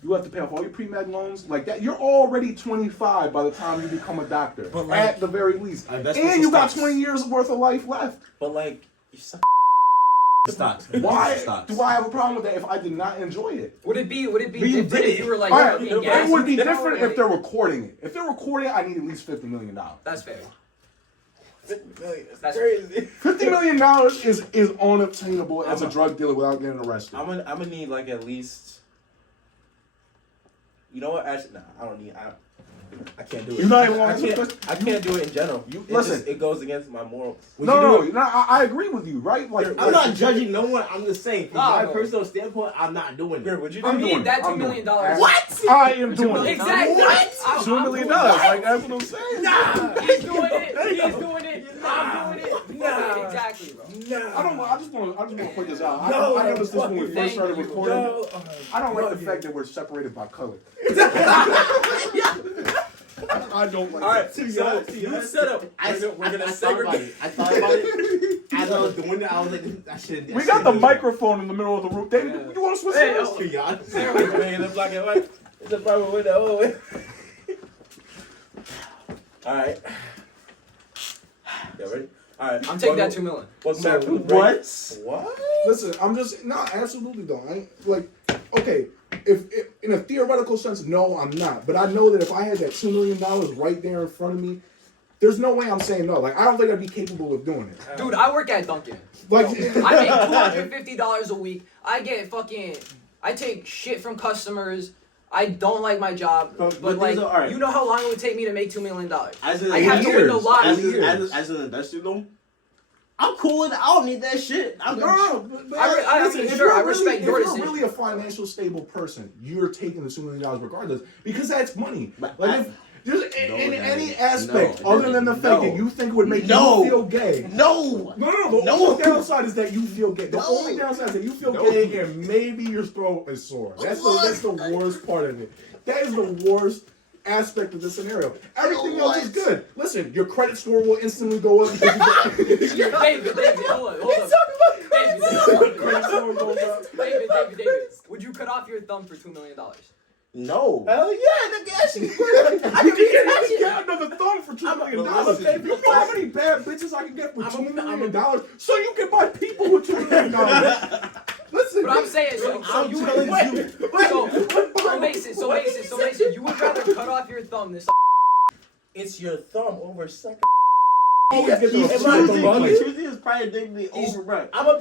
You have to pay off all your pre-med loans like that. You're already 25 by the time you become a doctor, at the very least. And you got 20 years worth of life left. But like, You suck. Stocks. Why Stocks. do I have a problem with that if I did not enjoy it? Would it be But you different did if it. you were like, All right, fucking it gas would be now, different like- if they're recording it. If they're recording it, I need at least $50 million. That's fair. That's crazy. $50 million is unobtainable as a drug dealer without getting arrested. I'm gonna need like at least. You know what? Actually, nah, I don't need. I can't do it. You're not even I gonna can't. I can't do it in general. Listen. It goes against my morals. No, I agree with you, right? Like, I'm not judging no one. I'm just saying, from my No. personal standpoint, I'm not doing it. Would you? For me, that $2 million. What? I am doing it. Exactly. What? $2 million. Like, that's what I'm saying. Nah, he's doing it. He's doing it. I'm doing it. Nah. Exactly, bro. I just want to put this out. No, I noticed this when we first started thank you. recording. I don't like the fact that we're separated by color. I don't like All right, that. so you set up. We're gonna segregate. I thought about it. As I was doing it, I was like, I should. We got the microphone in the middle of the room. David, you want to switch this? Man, the black and white. It's a problem with the old way. All right. Y'all ready? All right. I'm taking that $2 million. Welcome back to the break. What? Listen, I'm just absolutely though. I ain't like okay. If in a theoretical sense, no, I'm not. But I know that if I had that $2 million right there in front of me, there's no way I'm saying no. Like I don't think I'd be capable of doing it. Dude, I work at Dunkin'. Like I make $250 a week. I take shit from customers. I don't like my job, but like, right. you know how long it would take me to make $2 million? As I have to win the lottery. as an investor, though, I'm cool with it. I don't need that shit. I'm listen, if sure, I you're respect your if you're decision. really a financial stable person, you're taking the $2 million regardless because that's money. But Like if just in any aspect other than the fact that you think it would make you feel gay. No. The only downside is that you feel gay. The only downside is that you feel gay and maybe your throat is sore. That's the worst part of it. That is the worst aspect of the scenario. Everything else is good. Listen, your credit score will instantly go up because David, hold up. David, would you cut off your thumb for $2 million? No. Hell yeah, nigga. Actually, I can get another thumb for $2 million. listen, You know how many bad bitches I can get for $2 million? So you can buy people with $2 million. Listen, But I'm saying, so Mason, you would rather cut off your thumb than it's your thumb over second. always get He's the choosing- Tuesday is probably dignity over, bro. I'm gonna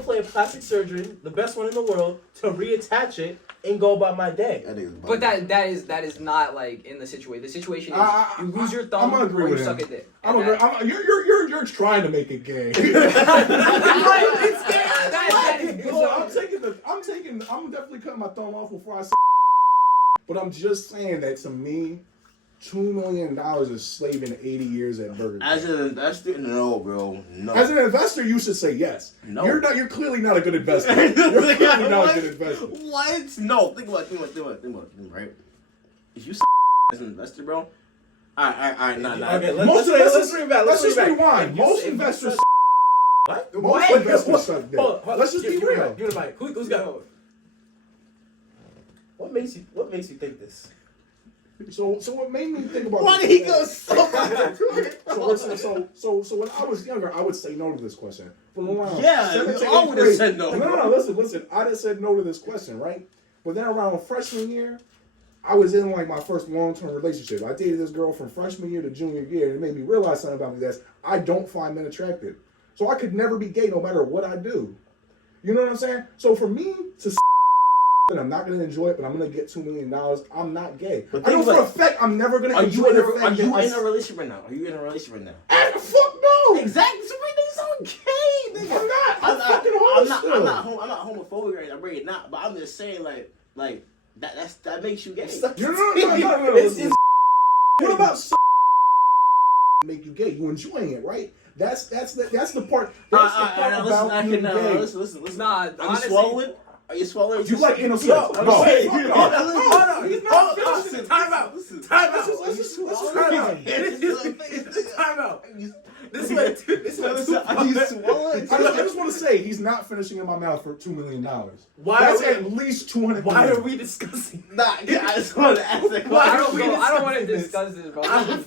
play a plastic surgery, the best one in the world, to reattach it and go about my day. But that is not like in the situation. The situation is you lose your thumb I'm gonna agree or you with suck him. a dick. You're trying to make it gay. I'm definitely cutting my thumb off before I say. But I'm just saying that to me, $2 million is slaving 80 years at Burger King. As an investor, no, bro, no. As an investor, you should say yes. No. You're clearly not a good investor. You're clearly not a good investor. What? No, think about it, right? If you as an investor, bro. Alright, nah. Okay, let's just rewind. Most investors. What? Most investors suck dick. Hold on, Let's just be real. Give it a mic. Who's got it? What makes you think this? So what made me think about Why this- did he go so So when I was younger, I would say no to this question. From around Yeah, 7th you to 8th all would've grade- said no, No, bro. listen. I just said no to this question, right? But then around freshman year, I was in like my first long-term relationship. I dated this girl from freshman year to junior year, and it made me realize something about me that I don't find men attractive. So I could never be gay no matter what I do. You know what I'm saying? So for me to and I'm not going to enjoy it, but I'm going to get $2 million. I'm not gay. But I know think for a about- fact I'm never going to Are enjoy you in the a fact that relationship right now? Are you in a relationship right now? Fuck no! Exactly. So many niggas so gay, nigga. I'm not. I'm fucking I'm homosexual. not homophobic right now. I'm really not. But I'm just saying, like that makes you gay. No. What about make you gay? You enjoying it, right? That's the part. That's the part about being gay. Listen. Nah, Are you honestly, swallowing? Are you swallowing? You like anal sex? No. No. Wait, Fuck no. hold on. He's not finishing. Time out. This is Are you swallowing? I just want to say he's not finishing in my mouth for $2 million. Why That's are we- at least 200. Why are we discussing? Nah, I just wanted to ask that Why I question. don't want to discuss this, bro. I don't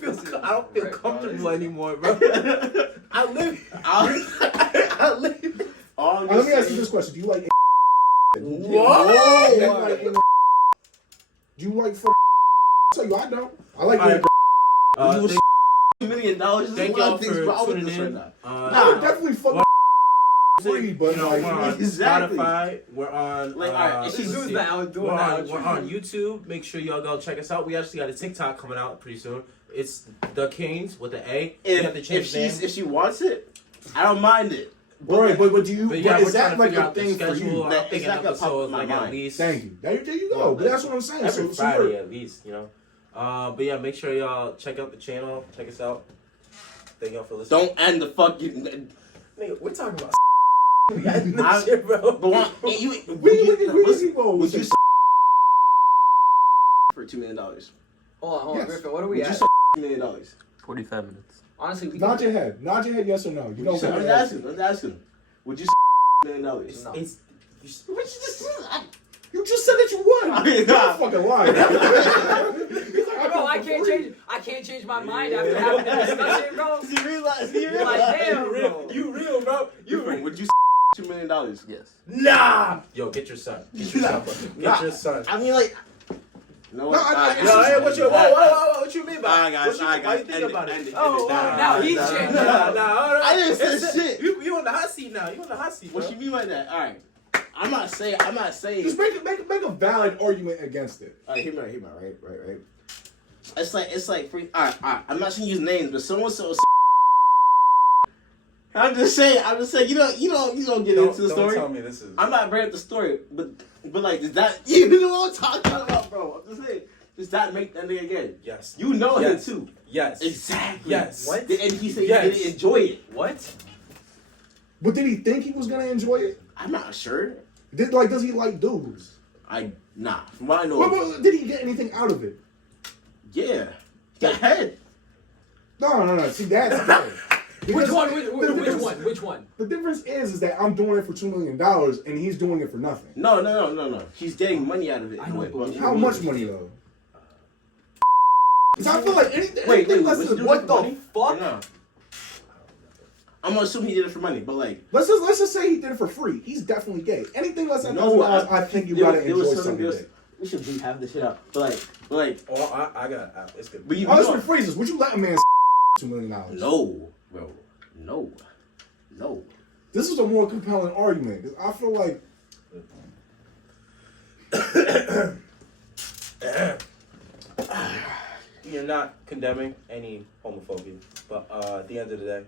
feel comfortable anymore, bro. I live question. Do you like? Whoa! Do you like? I'll tell you, I don't. I like. $1 million. Thank y'all for tuning in. I would definitely fuck free, but we're on exactly. Spotify. We're on. We're on YouTube. Make sure y'all go check us out. We actually got a TikTok coming out pretty soon. It's The Canes with the A. If she wants it, I don't mind it. Right, but do you? But yeah, is that like a thing for you? I'm thinking episodes like at least. Thank you. There you go. But that's what I'm saying. Every Friday at least, you know. But yeah, make sure y'all check out the channel. Check us out. Thank y'all for listening. Don't end the fucking. Nigga, we're talking about shit, bro. But would you for $2 million? Hold on, Griffin. What are we at? $2 million. 45 minutes. Honestly, nod your head, yes or no. You know what I'm asking. Would you $1 million? No. You just said that you would. You're fucking lying. Bro, I can't change my mind after having the discussion, bro. You realize? Like, damn, bro. You real, bro. Would you $2 million? Yes. Nah. Yo, get your son. Get your son. I mean, like. Hey, what you mean by it? Why you think about it? Now he's changing. I didn't say shit. You on the hot seat now. You on the hot seat, bro. What you mean by that? All right. I'm not saying. Just make a valid argument against it. All right, hear me out, right. It's like free. All right. I'm not gonna use names, but someone so. I'm just saying. You don't get into the story. Don't tell me this is. I'm not bringing up the story, but like, does that you know what I'm talking about, bro? I'm just saying. Does that make that nigga again? Yes. You know him too. Yes. Exactly. Yes. What? And he said he didn't enjoy it. What? But did he think he was gonna enjoy it? I'm not sure. Does he like dudes? Nah. From what I know. Well, did he get anything out of it? Yeah. Got head. No. See, that's good. Which one? The difference is that I'm doing it for $2 million and he's doing it for nothing. No. He's getting money out of it. How much money though? Because I feel like anything. Wait. Less than, what the fuck? No. I'm gonna assume he did it for money, but like. Let's just say he did it for free. He's definitely gay. Anything less than $1,000, I think you gotta enjoy something. We should be having this shit up, but like. Oh, I got. It's good. But let's rephrase this. Would you let a man $2 million? No, bro. No. This is a more compelling argument because I feel like. You're not condemning any homophobia, but at the end of the day,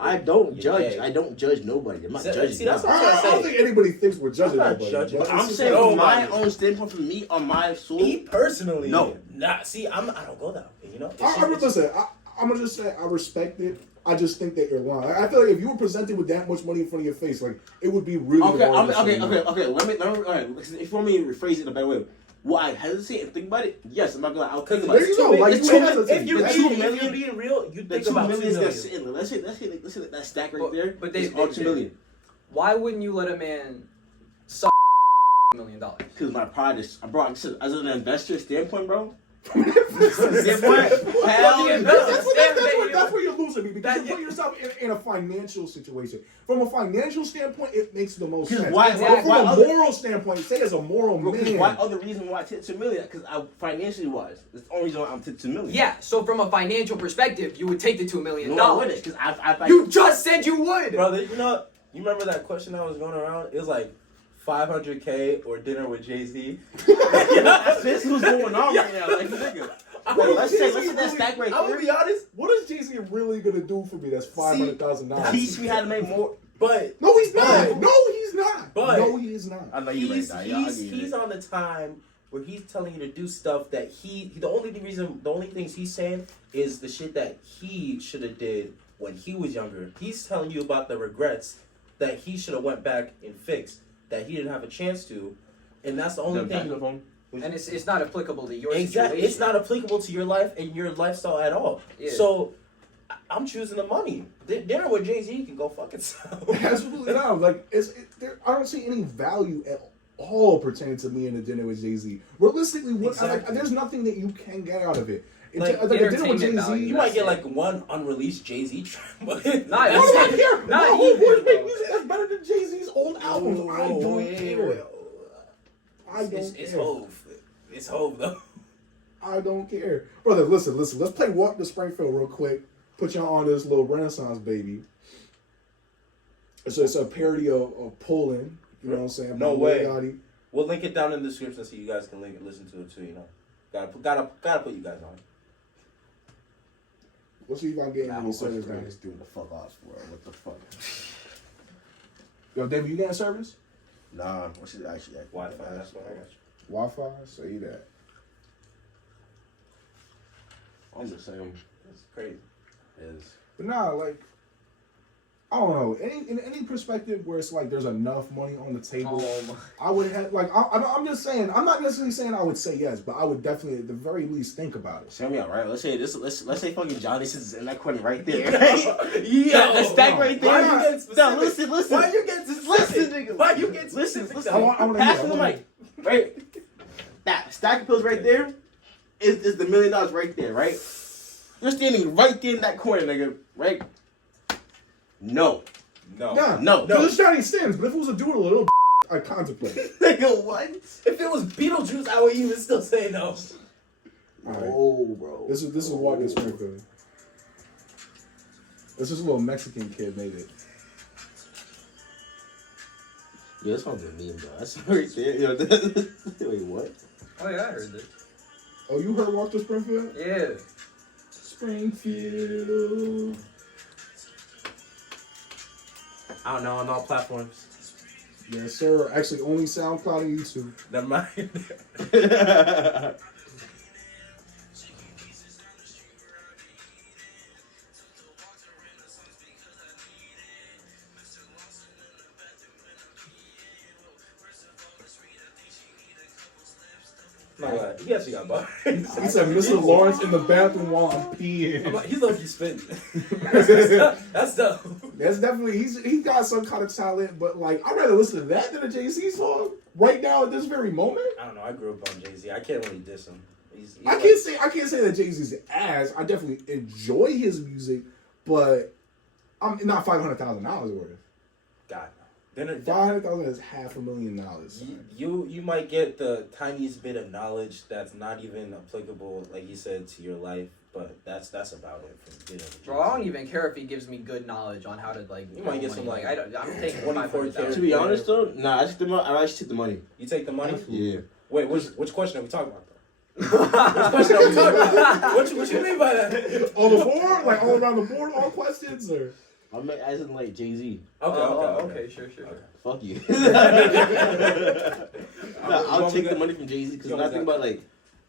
I don't judge. Gay. I don't judge nobody. I'm not judging. See, that's what I don't think anybody thinks we're judging nobody. I'm saying from my own standpoint, from me on my soul. Me personally, no. Nah, see, I don't go that way. You know. Listen, I'm gonna just say I respect it. I just think that you're lying. I feel like if you were presented with that much money in front of your face, like it would be really okay. hard. Okay. Let me. All right. If you want me to rephrase it in a better way, will I hesitate and think about it? Yes, I'm not gonna. I'll think about it. There you go. Like if you're being real, you think about $2 million. Let's say that stack right there. But they all $2 million. Why wouldn't you let a man suck $1 million? Because my pride is, bro. As an investor standpoint, bro. That's where you're losing me because you put yourself in a financial situation. From a financial standpoint, it makes the most sense. From a moral standpoint, say as a moral man. Why other reason why I took $2 million? Because I financially wise. That's the only reason why I'm taking $2 million. Yeah. So from a financial perspective, you would take the $2 million. No, I wouldn't. Because you just said you would, brother. You know, you remember that question that was going around? It was like $500K or dinner with Jay-Z. This who's going on right now, like nigga. Let's say that stack right there. I'm gonna be honest. What is Jay-Z really gonna do for me? That's $500,000. Teach me how to make more. But no, he's not. No, he's not. But no, he is not. I know you like that. He's on the time where he's telling you to do stuff that the only things he's saying is the shit that he should have did when he was younger. He's telling you about the regrets that he should have went back and fixed that he didn't have a chance to, and that's the only thing. And it's not applicable to your situation. It's not applicable to your life and your lifestyle at all. Yeah. So I'm choosing the money. Dinner with Jay-Z can go fuck itself. Absolutely not. Like I don't see any value at all pertaining to me in a dinner with Jay-Z. Realistically, there's nothing that you can get out of it. Like, I did it with Jay-Z. value, You might get like one unreleased Jay-Z track, but not I don't care. Not Who even, make music that's better than Jay-Z's old albums? I don't care. I don't care. It's Hove. It's Hove though. I don't care. Brother, listen. Let's play Walk to Springfield real quick. Put y'all on this little Renaissance baby. So it's a parody of Poland. You know what I'm saying? No By way. Gotti. We'll link it down in the description so you guys can listen to it too. You know, gotta put you guys on. We'll see if I can get Nah, any what's service down down. this dude the fuck off for? What the fuck? Yo, David, you getting service? Nah, what's it actually? Wi-Fi. That's what I got. Wi-Fi? Say that. I'm just saying. It's crazy. Is But nah, like, I don't know. In any perspective where it's like there's enough money on the table, I would have like. I'm just saying. I'm not necessarily saying I would say yes, but I would definitely at the very least think about it. Hear me out, right? Let's say this. Let's say fucking Johnny is in that corner right there. Right? Yeah, that stack right there. Why you getting specific? No, listen. Why you getting specific? Listen, nigga. Why you getting specific? Listen. I wanna Pass hear, me the mic. Right. That stack of pills right there is the $1 million right there, right? You're standing right there in that corner, nigga. Right? No. Nah, No. Because it's Johnny Sins, but if it was a dude, a little I contemplate. Nigga, what? If it was Beetlejuice, I would even still say no. All right. Oh, bro. This is what this Springfield. This is a little Mexican kid made it. Yeah, that's not the meme, bro. That's right there. Yo, wait, what? Oh yeah, I heard this. Oh, you heard Walk to Springfield? Yeah. Springfield. I don't know on all platforms. Yes, sir. Actually, only SoundCloud and YouTube. Never mind. No, he actually got bars. He said, Mr. Lawrence in the bathroom while I'm peeing. He's low-key spitting. That's dope. That's definitely, he got some kind of talent, but like, I'd rather listen to that than a Jay-Z song right now at this very moment. I don't know. I grew up on Jay-Z. I can't really diss him. He's I can't say that Jay-Z's ass. I definitely enjoy his music, but I'm not $500,000 worth. God, no. $500,000 is $500,000. You might get the tiniest bit of knowledge that's not even applicable, like you said, to your life, but that's about it. From Bro, I don't even care if he gives me good knowledge on how to like. You might get some like I'm taking 24K. To be honest, though, nah, I actually take the money. You take the money? Yeah. Wait, which question are we talking about, though? Which question are we talking about? What you mean by that? On the board? Like all around the board, all questions? Or I'm as in like Jay-Z. Okay, sure. Fuck you. I'll take the money from Jay-Z because when I think about like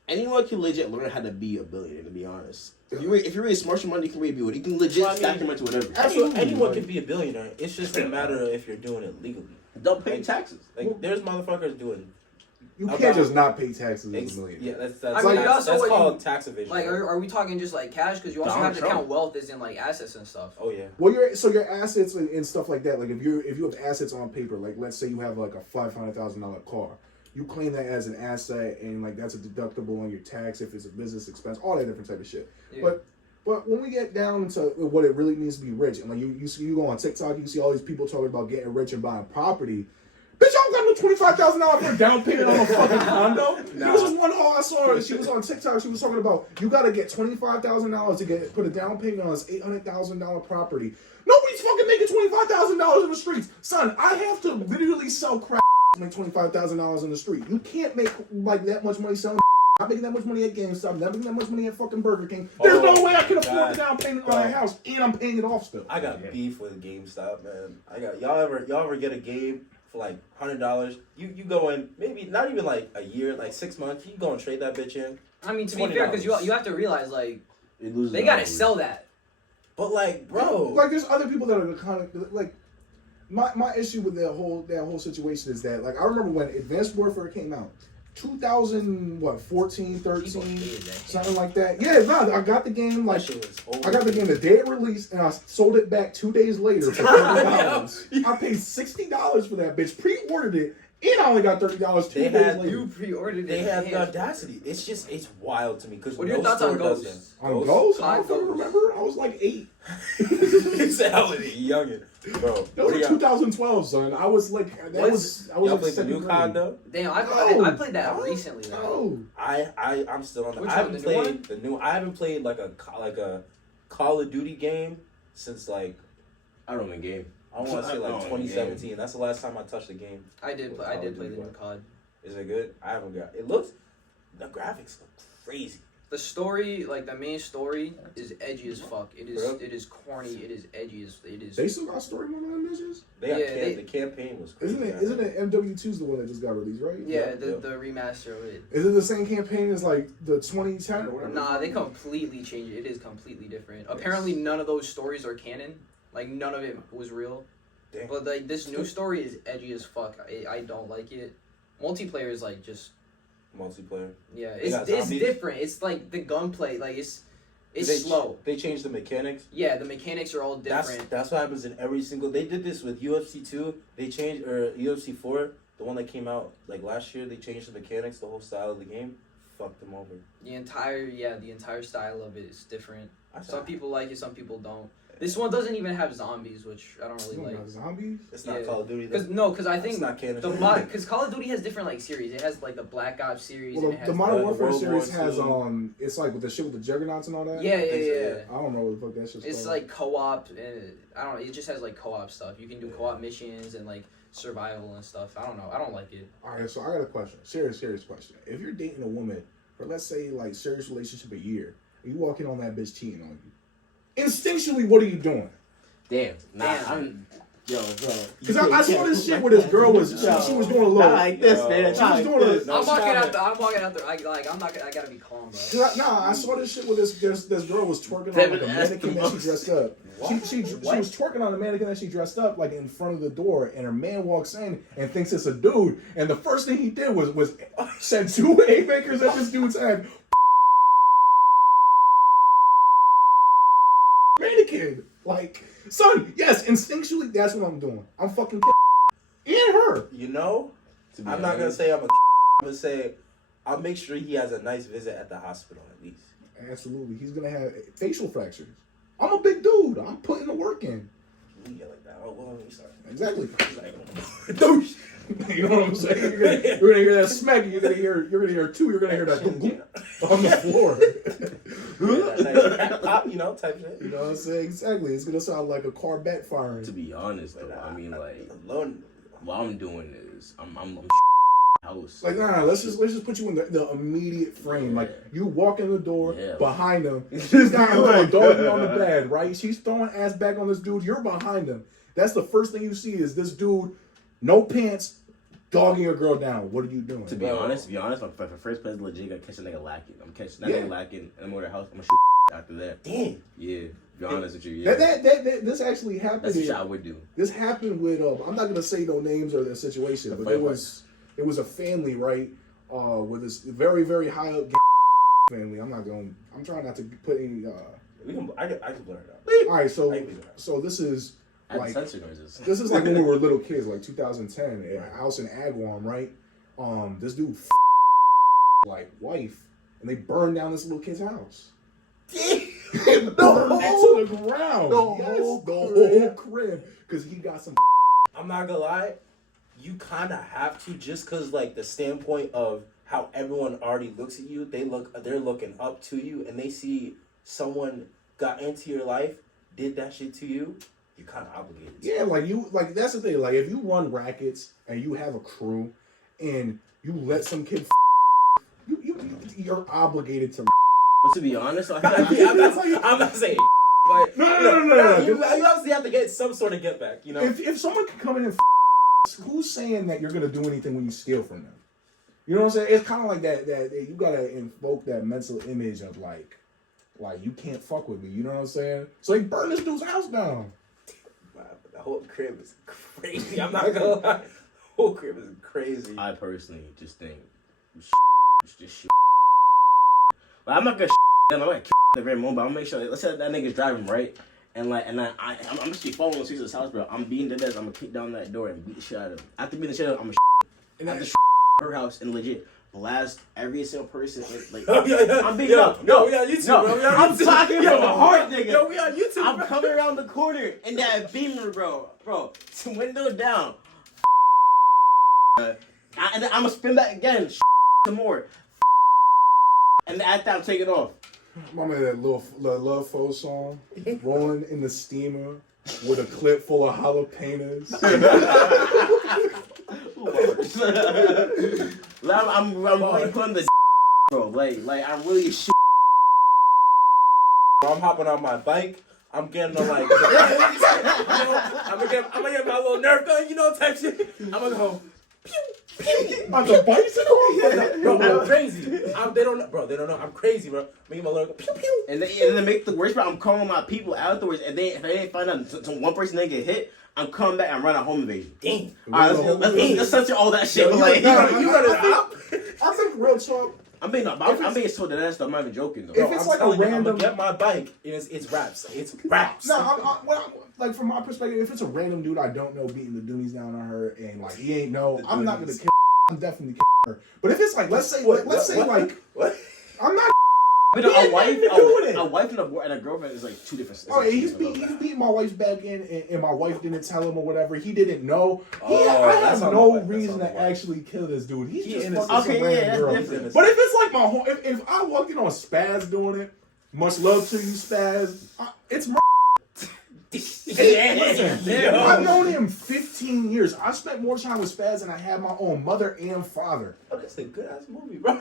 anyone can legit learn how to be a billionaire. To be honest, if you really smart your money, you can really be what you can legit stack your money to whatever. Absolutely. Anyone can be a billionaire. It's just a matter of if you're doing it legally. Don't pay taxes. Like there's motherfuckers doing. you can't just not pay taxes as a millionaire. Yeah, that's I mean, that's, also that's what called tax evasion. Like, are we talking just like cash? Because you also Donald have to Trump. count wealth as in like assets and stuff. Oh yeah. Well, your assets and stuff like that. Like if you have assets on paper, like let's say you have like a $500,000 car, you claim that as an asset, and like that's a deductible on your tax if it's a business expense, all that different type of shit. Yeah. But when we get down to what it really means to be rich, and like you go on TikTok, you see all these people talking about getting rich and buying property. Bitch, I don't got no $25,000 for a down payment on a fucking condo. There was just one I saw her. She was on TikTok. She was talking about you got to get $25,000 to put a down payment on this $800,000 property. Nobody's fucking making $25,000 in the streets, son. I have to literally sell crap to make $25,000 in the street. You can't make like that much money selling. Not making that much money at GameStop. Not making that much money at fucking Burger King. There's no way I can afford the down payment on a house, and I'm paying it off still. I got beef with GameStop, man. Y'all ever get a game for like $100? You go in maybe not even like a year, like 6 months. You go and trade that bitch in. I mean, to be fair, because you have to realize like They they gotta sell that. But like, bro, Like there's other people that are kind of like my issue with that whole situation is that like I remember when Advanced Warfare came out. 2014, 13, something like that. Yeah, no, I got the game like I got the game the day it released, and I sold it back 2 days later for $30. I paid $60 for that bitch, pre-ordered it, And I only got $30 2 days later. You pre-ordered it. They have the audacity. It's wild to me because what are your thoughts on Ghost? On Ghost? I don't remember. I was like 8. He said I was youngin', bro. That was 2012, son. I was like, I was y'all like played the new COD though? Damn, I played that recently though. I'm still on. Which I haven't one, the played the new. I haven't played like a Call of Duty game since like I don't know the game. I want to say like 2017. That's the last time I touched the game. I did play the new COD. Is it good? I haven't got. It looks. The graphics look crazy. The story, like the main story, is edgy as fuck. It is corny. It is edgy as it is. They still got story mode on them bitches? The campaign was crazy. Isn't it MW2's the one that just got released, right? Yeah, the remaster of it. Is it the same campaign as like the 2010 or whatever? Nah, they completely changed it. It is completely different. Apparently, none of those stories are canon. Like none of it was real. Damn. But like this new story is edgy as fuck. I don't like it. Multiplayer is like just multiplayer. Yeah, it's different. It's like the gunplay, like it's slow. They changed the mechanics. Yeah, the mechanics are all different. That's what happens in every single. They did this with UFC 2. They changed UFC 4, the one that came out like last year. They changed the mechanics, the whole style of the game. Fucked them over. The entire style of it is different. Some people like it, some people don't. This one doesn't even have zombies, which I don't really like. Zombies? It's not Call of Duty. Because I think it's not canon. because Call of Duty has different like series. It has like the Black Ops series. Well, and it has the Modern Warfare series has II. it's like with the shit with the Juggernauts and all that. Yeah. I don't know what the fuck that shit's It's called. like co-op, and I don't know. It just has like co-op stuff. You can do co-op missions and like survival and stuff. I don't know. I don't like it. All right, so I got a question. Serious question. If you're dating a woman for let's say like serious relationship a year, and you walk in on that bitch cheating on you, instinctually, what are you doing? Damn. Yo, bro. Because I saw this shit where this girl was she was doing a little like this, man. She was doing I'm walking out there. I gotta be calm, bro. I saw this shit where this girl was twerking on like a mannequin that she dressed up. She was twerking on a mannequin that she dressed up like in front of the door, and her man walks in and thinks it's a dude, and the first thing he did was send 2 haymakers at this dude's head. Mannequin, like, son, yes, instinctually, that's what I'm doing. I'm fucking and her. You know, I'm not gonna say I'm gonna say I'll make sure he has a nice visit at the hospital at least. Absolutely, he's gonna have facial fractures. I'm a big dude. I'm putting the work in. You get like that. Oh, well, let me start. Exactly. Douche. You know what I'm saying? You're gonna hear that smack. You're gonna hear 2. You're gonna hear that on the floor. Pop, type shit. You know what I'm saying? Exactly. It's gonna sound like a Corvette firing. To be honest, though, I mean, like, what I'm doing is I'm house. Like, let's just put you in the immediate frame. Like, you walk in the door, behind him. She's got her doggy on the bed, right? She's throwing ass back on this dude. You're behind him. That's the first thing you see is this dude, no pants, dogging a girl down. What are you doing? To be honest, my first place legit got catch a nigga lacking. I'm catching that nigga lacking, and I'm over the house. I'm gonna shoot after that. Damn. Yeah. Be honest with you. Yeah. That this actually happened. That's what I would do. This happened with I'm not gonna say no names or the situation, but it was a family, right? With this very, very high up family. I'm trying not to put any I can blur it out. All right, so this is like this is like when we were little kids, like 2010, at a house in Agawam, right? This dude like wife, and they burned down this little kid's house. And burned it to the ground. The whole crib, because he got some. I'm not gonna lie, you kind of have to, just because like the standpoint of how everyone already looks at you. They're looking up to you, and they see someone got into your life, did that shit to you. You're kind of obligated. Yeah, like that's the thing. Like if you run rackets and you have a crew, and you let some kid, you're obligated to. But to be honest, I'm not saying. But no. You obviously have to get some sort of get back. If someone can come in and who's saying that you're gonna do anything when you steal from them? You know what I'm saying? It's kind of like that you gotta invoke that mental image of like you can't fuck with me. You know what I'm saying? So they burn this dude's house down. Wow, the whole crib is crazy. I'm not gonna lie. The whole crib is crazy. I personally just think just shit. But I'm not gonna them. I'm gonna the very moment. But I'm gonna make sure. Let's say that nigga's driving right, and I'm just keep following Caesar's house, bro. I'm beating the desk. I'm gonna kick down that door and beat the shit out of him. After beating the shit out, I'm gonna at the her house and legit blast every single person. Like, yeah. I'm being we on YouTube, bro. I'm talking from a heart, nigga. Yo, we on YouTube. I'm bro. coming around the corner in that Beamer, bro. Some window down. And then I'm gonna spin that again. Some more. And at that, I'm taking off. Remember that little Love Foe song? Rolling in the steamer with a clip full of jalapenos. I'm really putting the bro. Like I'm really I'm hopping on my bike. I'm getting on like, I'm gonna get my little Nerf gun, type shit. I'm gonna go. On the bicycle? Bro, I'm crazy. They don't know. I'm crazy, bro. Making my little pew pew. And then make the worst part, I'm calling my people afterwards, and if they ain't find out one person they get hit, I'm coming back and running a home invasion. Damn. All right, let's censor all that shit. Yo, Like, you got it up. I think real talk. I'm being so dead ass. I'm not even joking though. If it's like a random, I'm gonna get my bike. It's raps. It's raps. No, like from my perspective, if it's a random dude I don't know beating the Doonies down on her and like he ain't know, I'm not gonna kill. I'm definitely kill her. But if it's like, let's say what? I'm not. But a wife and a girlfriend is like two different. Oh, yeah, he's beating my wife's back in, and my wife didn't tell him or whatever. He didn't know. I have no reason to actually kill this dude. He's just fucking some random girl. Different. But if it's like my home, if I walked in on Spaz doing it, much love to you, Spaz. It's my. I've known him 15 years. I spent more time with Spaz than I had my own mother and father. Oh, that's a good ass movie, bro.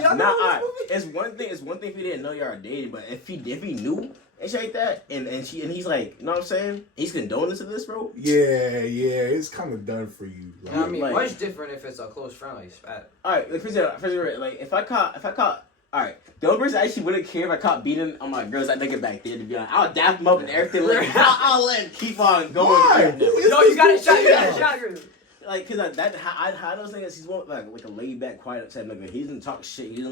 Y'all know this movie? It's one thing if he didn't know y'all are dating, but if he knew and shit like that, and he's like, you know what I'm saying? He's condoning to this, bro. Yeah, it's kind of done for you. Like, I mean, much different if it's a close friend like Spat. All right, like first, like if I caught. All right, the only person I actually wouldn't care if I caught beating on my girls, I'd nigga back there to be honest. I'll dap him up and everything. Like, I'll let him keep on going. Why? No, you got a shot. Like, cause how those niggas, he's more like a laid back, quiet type nigga. He doesn't talk shit. He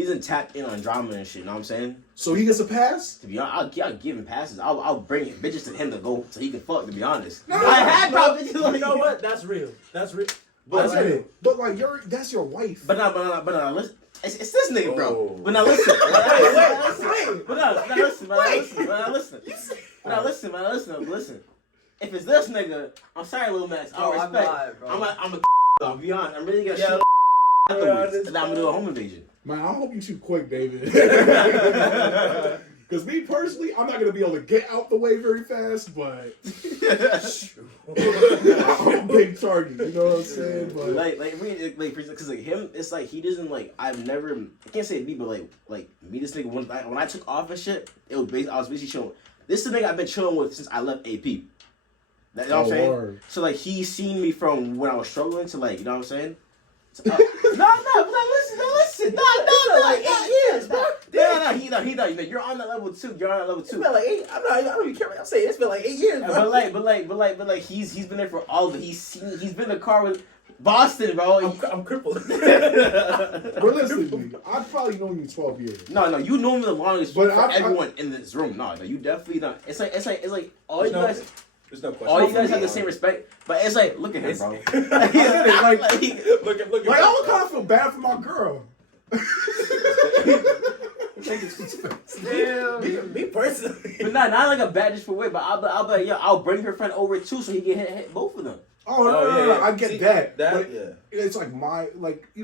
doesn't tap in on drama and shit. You know what I'm saying? So he gets a pass? To be honest, I'll give him passes. I'll bring bitches to him to go so he can fuck. To be honest, No, I had brought bitches. Like, you know what? That's real. But like that's your wife. But no, listen. It's this nigga, bro. Oh. But now listen. Listen. If it's this nigga, I'm sorry, little Max. I respect. I'm a I'll be honest. I'm really gonna shoot afterwards, and then I'm gonna do a home invasion. Man, I hope you shoot quick, David. Because me personally, I'm not gonna be able to get out the way very fast, but I'm a big target. You know what I'm saying? But because him, it's like he doesn't like. I can't say me, but like me, this nigga when I took off and shit, I was basically showing. This is the nigga I've been chilling with since I left AP. You know what I'm saying? Word. So like he's seen me from when I was struggling to like, you know what I'm saying? So, listen. No, like 8 years, bro. He know. You're on that level too. It's been like 8. I don't even care what I'm saying. It's been like 8 years, bro. But he's been there for all of it. He's been in the car with Boston, bro. I'm crippled. Realistically, I've probably known you 12 years. No, you know me the longest for everyone in this room. No, you definitely don't. It's like all you guys. There's no question. All you guys have the same respect, but it's like, look at him, bro. Look at I would kind of feel bad for my girl. Me personally, but not like a bad just for way. But I'll bring her friend over too, so he can hit both of them. Oh no, I get See, that. But it's like you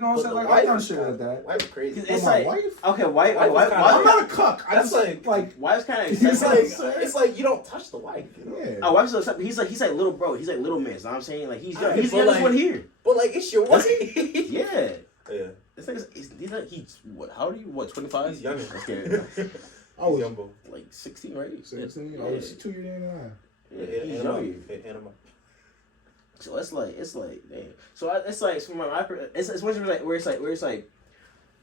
know what I'm saying? Like I done shit like that. Wife's crazy. It's my like wife. Okay, wife. I'm not a cuck. I just like wife's kind of. It's like you don't touch the wife. You know? Yeah. Oh, wife's so he's like little bro. He's like little man. You know what I'm saying? Like he's the youngest one here. But like it's your wife. Yeah. Yeah. It's like he's what? How old are you? What? 25? He's younger. Okay. I was younger. Like 16, right? 16. I was 2 years in and he's younger. So it's like damn. So it's like from my it's one where it's like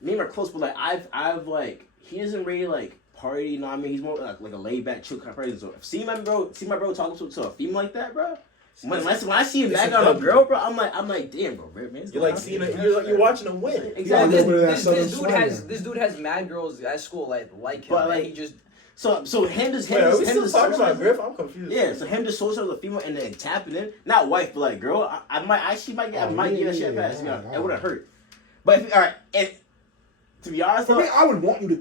me and her close, but like I've like he doesn't really like party. You know what I mean? He's more like a laid back, chill kind of person. So see my bro talking to a female like that, bro. When I see him back on a girl, bro, I'm like, damn, bro, man. You're like seeing you're watching him win. Exactly. This dude has mad girls at school like him. But like he just So him just Wait, are we him still just talking about socializing- Griff? I'm confused. Yeah, so him just socializing with a female and then tapping in, not wife, but like girl. I might give that shit a pass. It wouldn't hurt. But if, all right, and to be honest, for me, I would want you to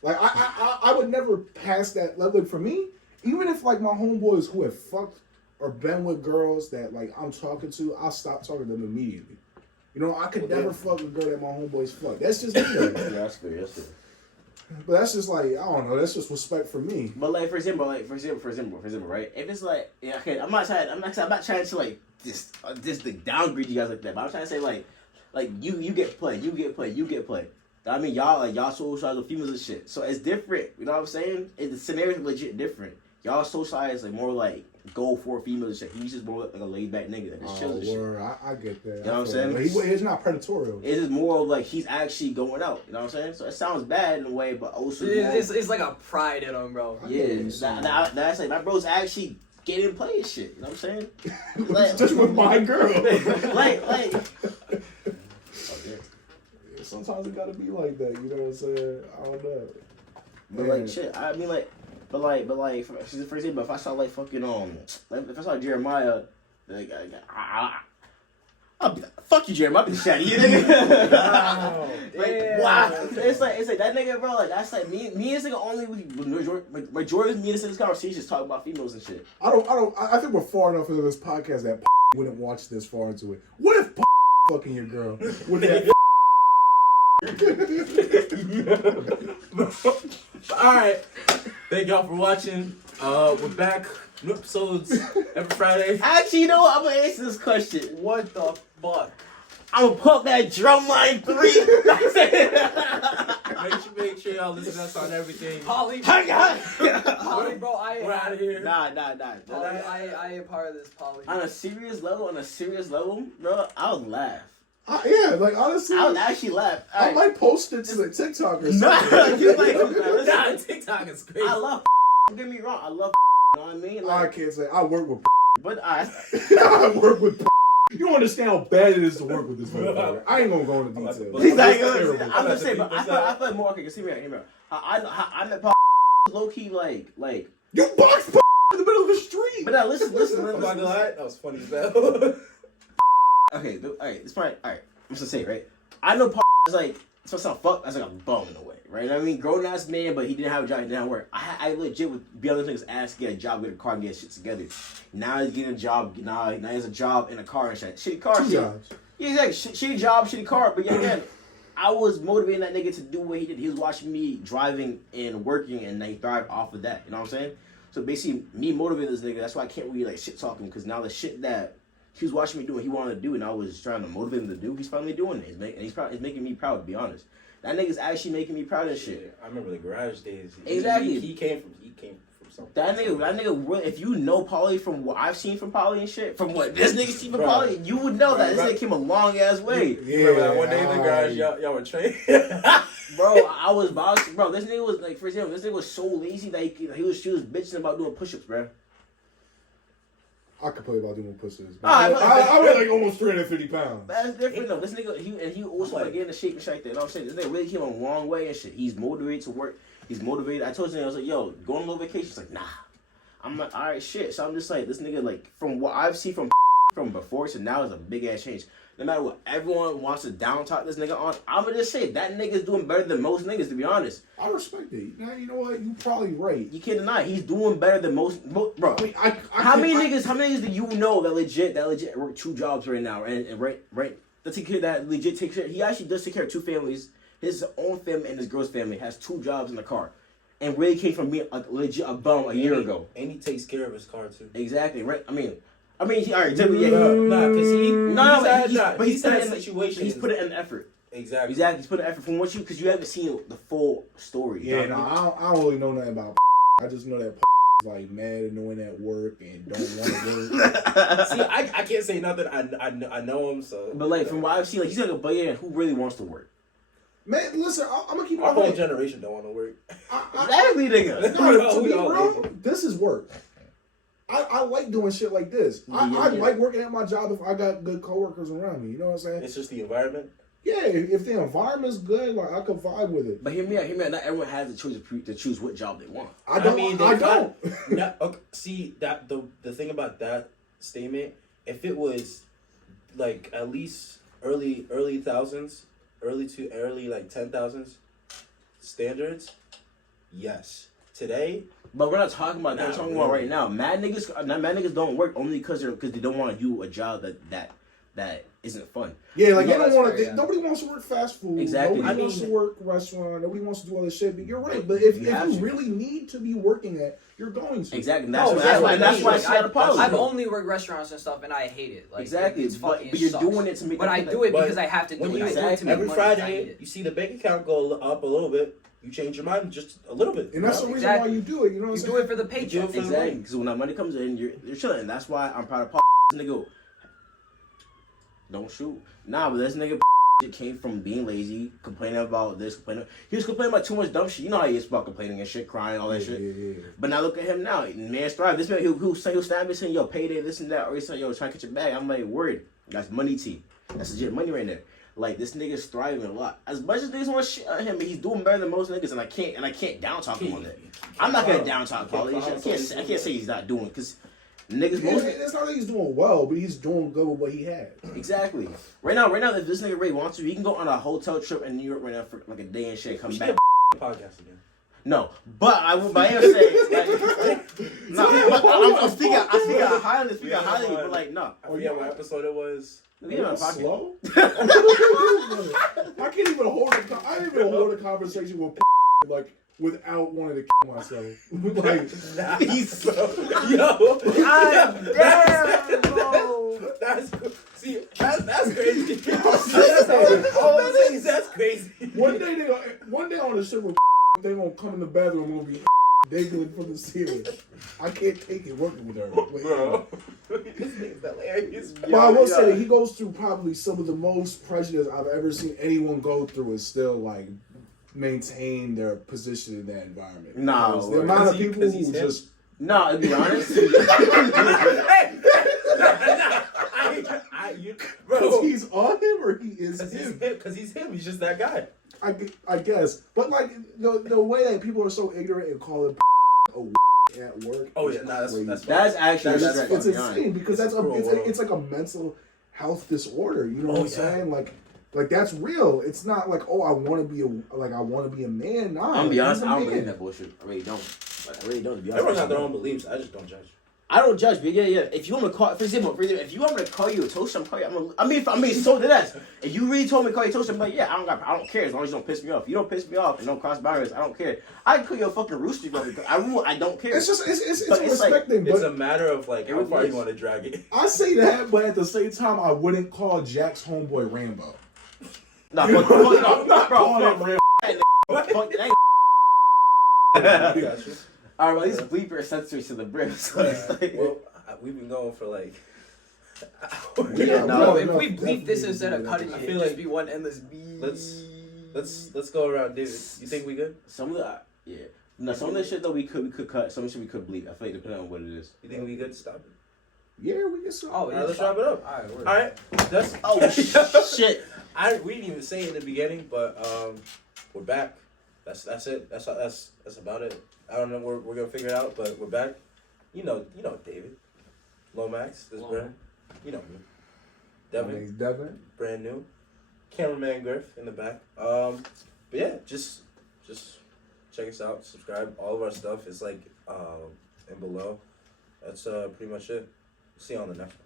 like I would never pass that level. Like, for me, even if like my homeboys who have fucked or been with girls that like I'm talking to, I'll stop talking to them immediately. You know, I could never fuck a girl that my homeboys fuck. That's just me. Like, yeah, that's fair. That's fair. but that's just like I don't know. That's just respect for me. But like for example, right? If it's like, yeah, okay, I'm not trying to like just to downgrade you guys like that. But I'm trying to say like you get play. I mean, y'all socialize with females and shit. So it's different. You know what I'm saying? The scenario's legit different. Y'all socialize like more like go for females and shit. He's just more like a laid back nigga that just chills and shit. I get that. You know what I'm saying? He's not predatorial. It's just more of like he's actually going out. You know what I'm saying? So it sounds bad in a way, but also it's like a pride in him, bro. Yeah, that's like my bro's actually getting play and shit. You know what I'm saying? Like, just with my girl. like. Sometimes it gotta be like that. You know what I'm saying? I don't know. But like shit, I mean like, but for example, if I saw like fucking if I saw Jeremiah, like I'll be like, fuck you, Jeremiah, I'll be shitty, you nigga. Wow. It's like that nigga, bro. Like that's like me and this nigga only majority of me and this conversations talk about females and shit. I think we're far enough into this podcast that wouldn't watch this far into it. What if fucking your girl? Would that? Alright. Thank y'all for watching. We're back. New episodes every Friday. Actually, you know what? I'm gonna answer this question. What the fuck? I'm gonna pump that drum line 3. Make sure y'all listen to us on everything. Polly, bro, We're out of here. Nah. Polly, I am part of this, Polly. On a serious level, bro, I would laugh. Yeah, like honestly, I would actually laugh. I might post it to the TikTok or something. Nah, TikTok is crazy. I love. Don't get me wrong. I love. You know what I mean? I can't say I work with. But I work with. You don't understand how bad it is to work with this motherfucker. I ain't gonna go into detail. He's like, I'm just saying, but I feel more. Okay, see me out. I met Paul low key like you box in the middle of the street. But now listen. I'm not gonna lie, that was funny as hell. Okay, alright, it's fine. Alright, I'm just gonna say it, right? I know Paul is like, it's gonna sound fucked, that's like a bum in a way, right? I mean, grown ass man, but he didn't have a job, he didn't work. I legit would be on this nigga's ass to get a job, get a car, get shit together. Now he's getting a job, now he has a job in a car and shit. Shitty car, Two jobs. Yeah, exactly. Shitty job, shitty car, but yeah, again, I was motivating that nigga to do what he did. He was watching me driving and working, and then he thrived off of that, you know what I'm saying? So basically, me motivating this nigga, that's why I can't really like shit talk him, because now the shit that he was watching me do what he wanted to do, and I was trying to motivate him to do. He's finally doing it. He's making me proud, to be honest. That nigga's actually making me proud of shit. I remember the garage days. Exactly. He came from something. That nigga really, if you know Pauly from what I've seen from Pauly and shit, from what this nigga seen from Pauly, you would know that this nigga came a long ass way. Yeah, remember that one day in the garage, y'all were training? Bro, I was boxing. Bro, this nigga was like, for example, this nigga was so lazy that he was bitching about doing push-ups, bro. I could play about doing push-ups. I weigh like almost 350 pounds. That's different though. This nigga, he also like getting the shape and shit like that. You know what I'm saying? This nigga really came a long way and shit. He's motivated to work. He's motivated. I told him, I was like, yo, go on a little vacation. He's like, nah. I'm like, all right, shit. So I'm just like, this nigga, like, from what I've seen from before to now is a big ass change. No matter what everyone wants to down talk this nigga on, I'm gonna just say that nigga's doing better than most niggas, to be honest. I respect it. Now, you know what? You probably right. You can't deny it. He's doing better than most bro. I mean, how many niggas do you know that legit work 2 jobs right now and right that take care that legit take care? He actually does take care of 2 families. His own family and his girl's family has 2 jobs in the car, and really came from being a legit a bum a year ago. And he takes care of his car too. Exactly right. I mean, he alright. He's put it in effort. Exactly. He's put in effort from what because you haven't seen the full story. Yeah, no, I don't really know nothing about. I just know that is like mad annoying at work and don't want to work. See, I can't say nothing. I know him, so. But like from what I've seen, like he's like a player who really wants to work. Man, listen, I'm gonna keep our whole generation don't want to work. Exactly, nigga. No, to be bro, this is work. I like doing shit like this. I like working at my job if I got good coworkers around me. You know what I'm saying? It's just the environment. Yeah, if the environment's good, like I could vibe with it. But hear me out. Not everyone has the choice to choose what job they want. I don't. Okay, see that the thing about that statement, if it was like at least early thousands, early like 10,000s standards, yes. Today, but we're not talking about that. We're talking about right now. Mad niggas don't work only because they don't want to do a job that isn't fun. Yeah, like they don't want to. Nobody wants to work fast food. Exactly. Nobody wants to work restaurant. Nobody wants to do other shit. But you're right. But if you really need to be working at, you're going to. Exactly. That's why I said apology. I've only worked restaurants and stuff, and I hate it. Like, exactly. But you're doing it to make. But I do it because I have to do it. Exactly. Every Friday, you see the bank account go up a little bit. You change your mind just a little bit. And that's the reason why you do it. You know what I'm saying? You do it for the paycheck. Exactly. Because when that money comes in, you're chilling. And that's why I'm proud of nigga. Don't shoot. Nah, but this nigga came from being lazy, complaining about this, he was complaining about too much dumb shit. You know how he is about complaining and shit, crying, all that shit. Yeah. But now look at him now. Man's thrive. This man, he'll stand me saying, yo, payday, this and that. Or he's saying, yo, trying to catch your bag. I'm like, word. That's money T. That's legit money right there. Like, this nigga's thriving a lot. As much as niggas want shit on him, but he's doing better than most niggas, and I can't down talk him on that. I'm not gonna down talk politics. I can't say he's not doing, because niggas it's not that he's doing well, but he's doing good with what he has. Exactly. Right now, if this nigga Ray wants to, he can go on a hotel trip in New York right now for like a day and shit, come back. Podcast again. No, but I am saying, like, no, but I'm speaking highly, but like, no. I forget what episode it was. We on slow. I can't even hold a conversation with like without wanting to kill myself. Like, he's so yo. God damn, bro. That's crazy. That's crazy. One day on the shit with they gonna come in the bathroom and be dangling from the ceiling. I can't take it working with her. Bro. This nigga's hilarious. But I will say that he goes through probably some of the most prejudice I've ever seen anyone go through and still like maintain their position in that environment. No, the amount of people who just to be honest. Because he's on him or he is him. Because he's him. He's just that guy. I guess. But like the way that people are so ignorant and call it at work. Oh yeah, that's actually it's insane because it's like a mental health disorder. You know what I'm saying? Like that's real. It's not like, oh, I want to be a man. Nah, I'm be honest, I don't believe that bullshit. I really don't. To be honest. Everyone has their own beliefs. I just don't judge. I don't judge, but yeah. If you want me to call, for example, if you want me to call you a toaster, I mean, so did that. If you really told me to call you a toaster, I'm like, yeah, I don't care as long as you don't piss me off. You don't piss me off and don't cross boundaries. I don't care. I can call you a fucking rooster, bro. I don't care. It's just it's a respect thing. It's a matter of like how far you want to drag it. I say that, but at the same time, I wouldn't call Jack's homeboy Rambo. Nah, fuck, bro. Fuck that. Alright, well, these bleeper sensory to the brim. So it's like, well, we've been going for like. If we bleep this instead of cutting it, it'd just be one endless beep. Let's go around, David. You think we good? Some of the shit that we could cut. Some of the shit we could bleep. I feel like depending on what it is. You think we good to stop it? Yeah, we can stop. Oh, yeah, let's wrap it up. All right. Shit. We didn't even say it in the beginning, but we're back. That's it. That's about it. I don't know. We're gonna figure it out, but we're back. You know, David, Lomax, this Brent. You know me. Devin. Brand new. Cameraman Griff in the back. But yeah, just check us out. Subscribe. All of our stuff is like in below. That's pretty much it. See you on the next one.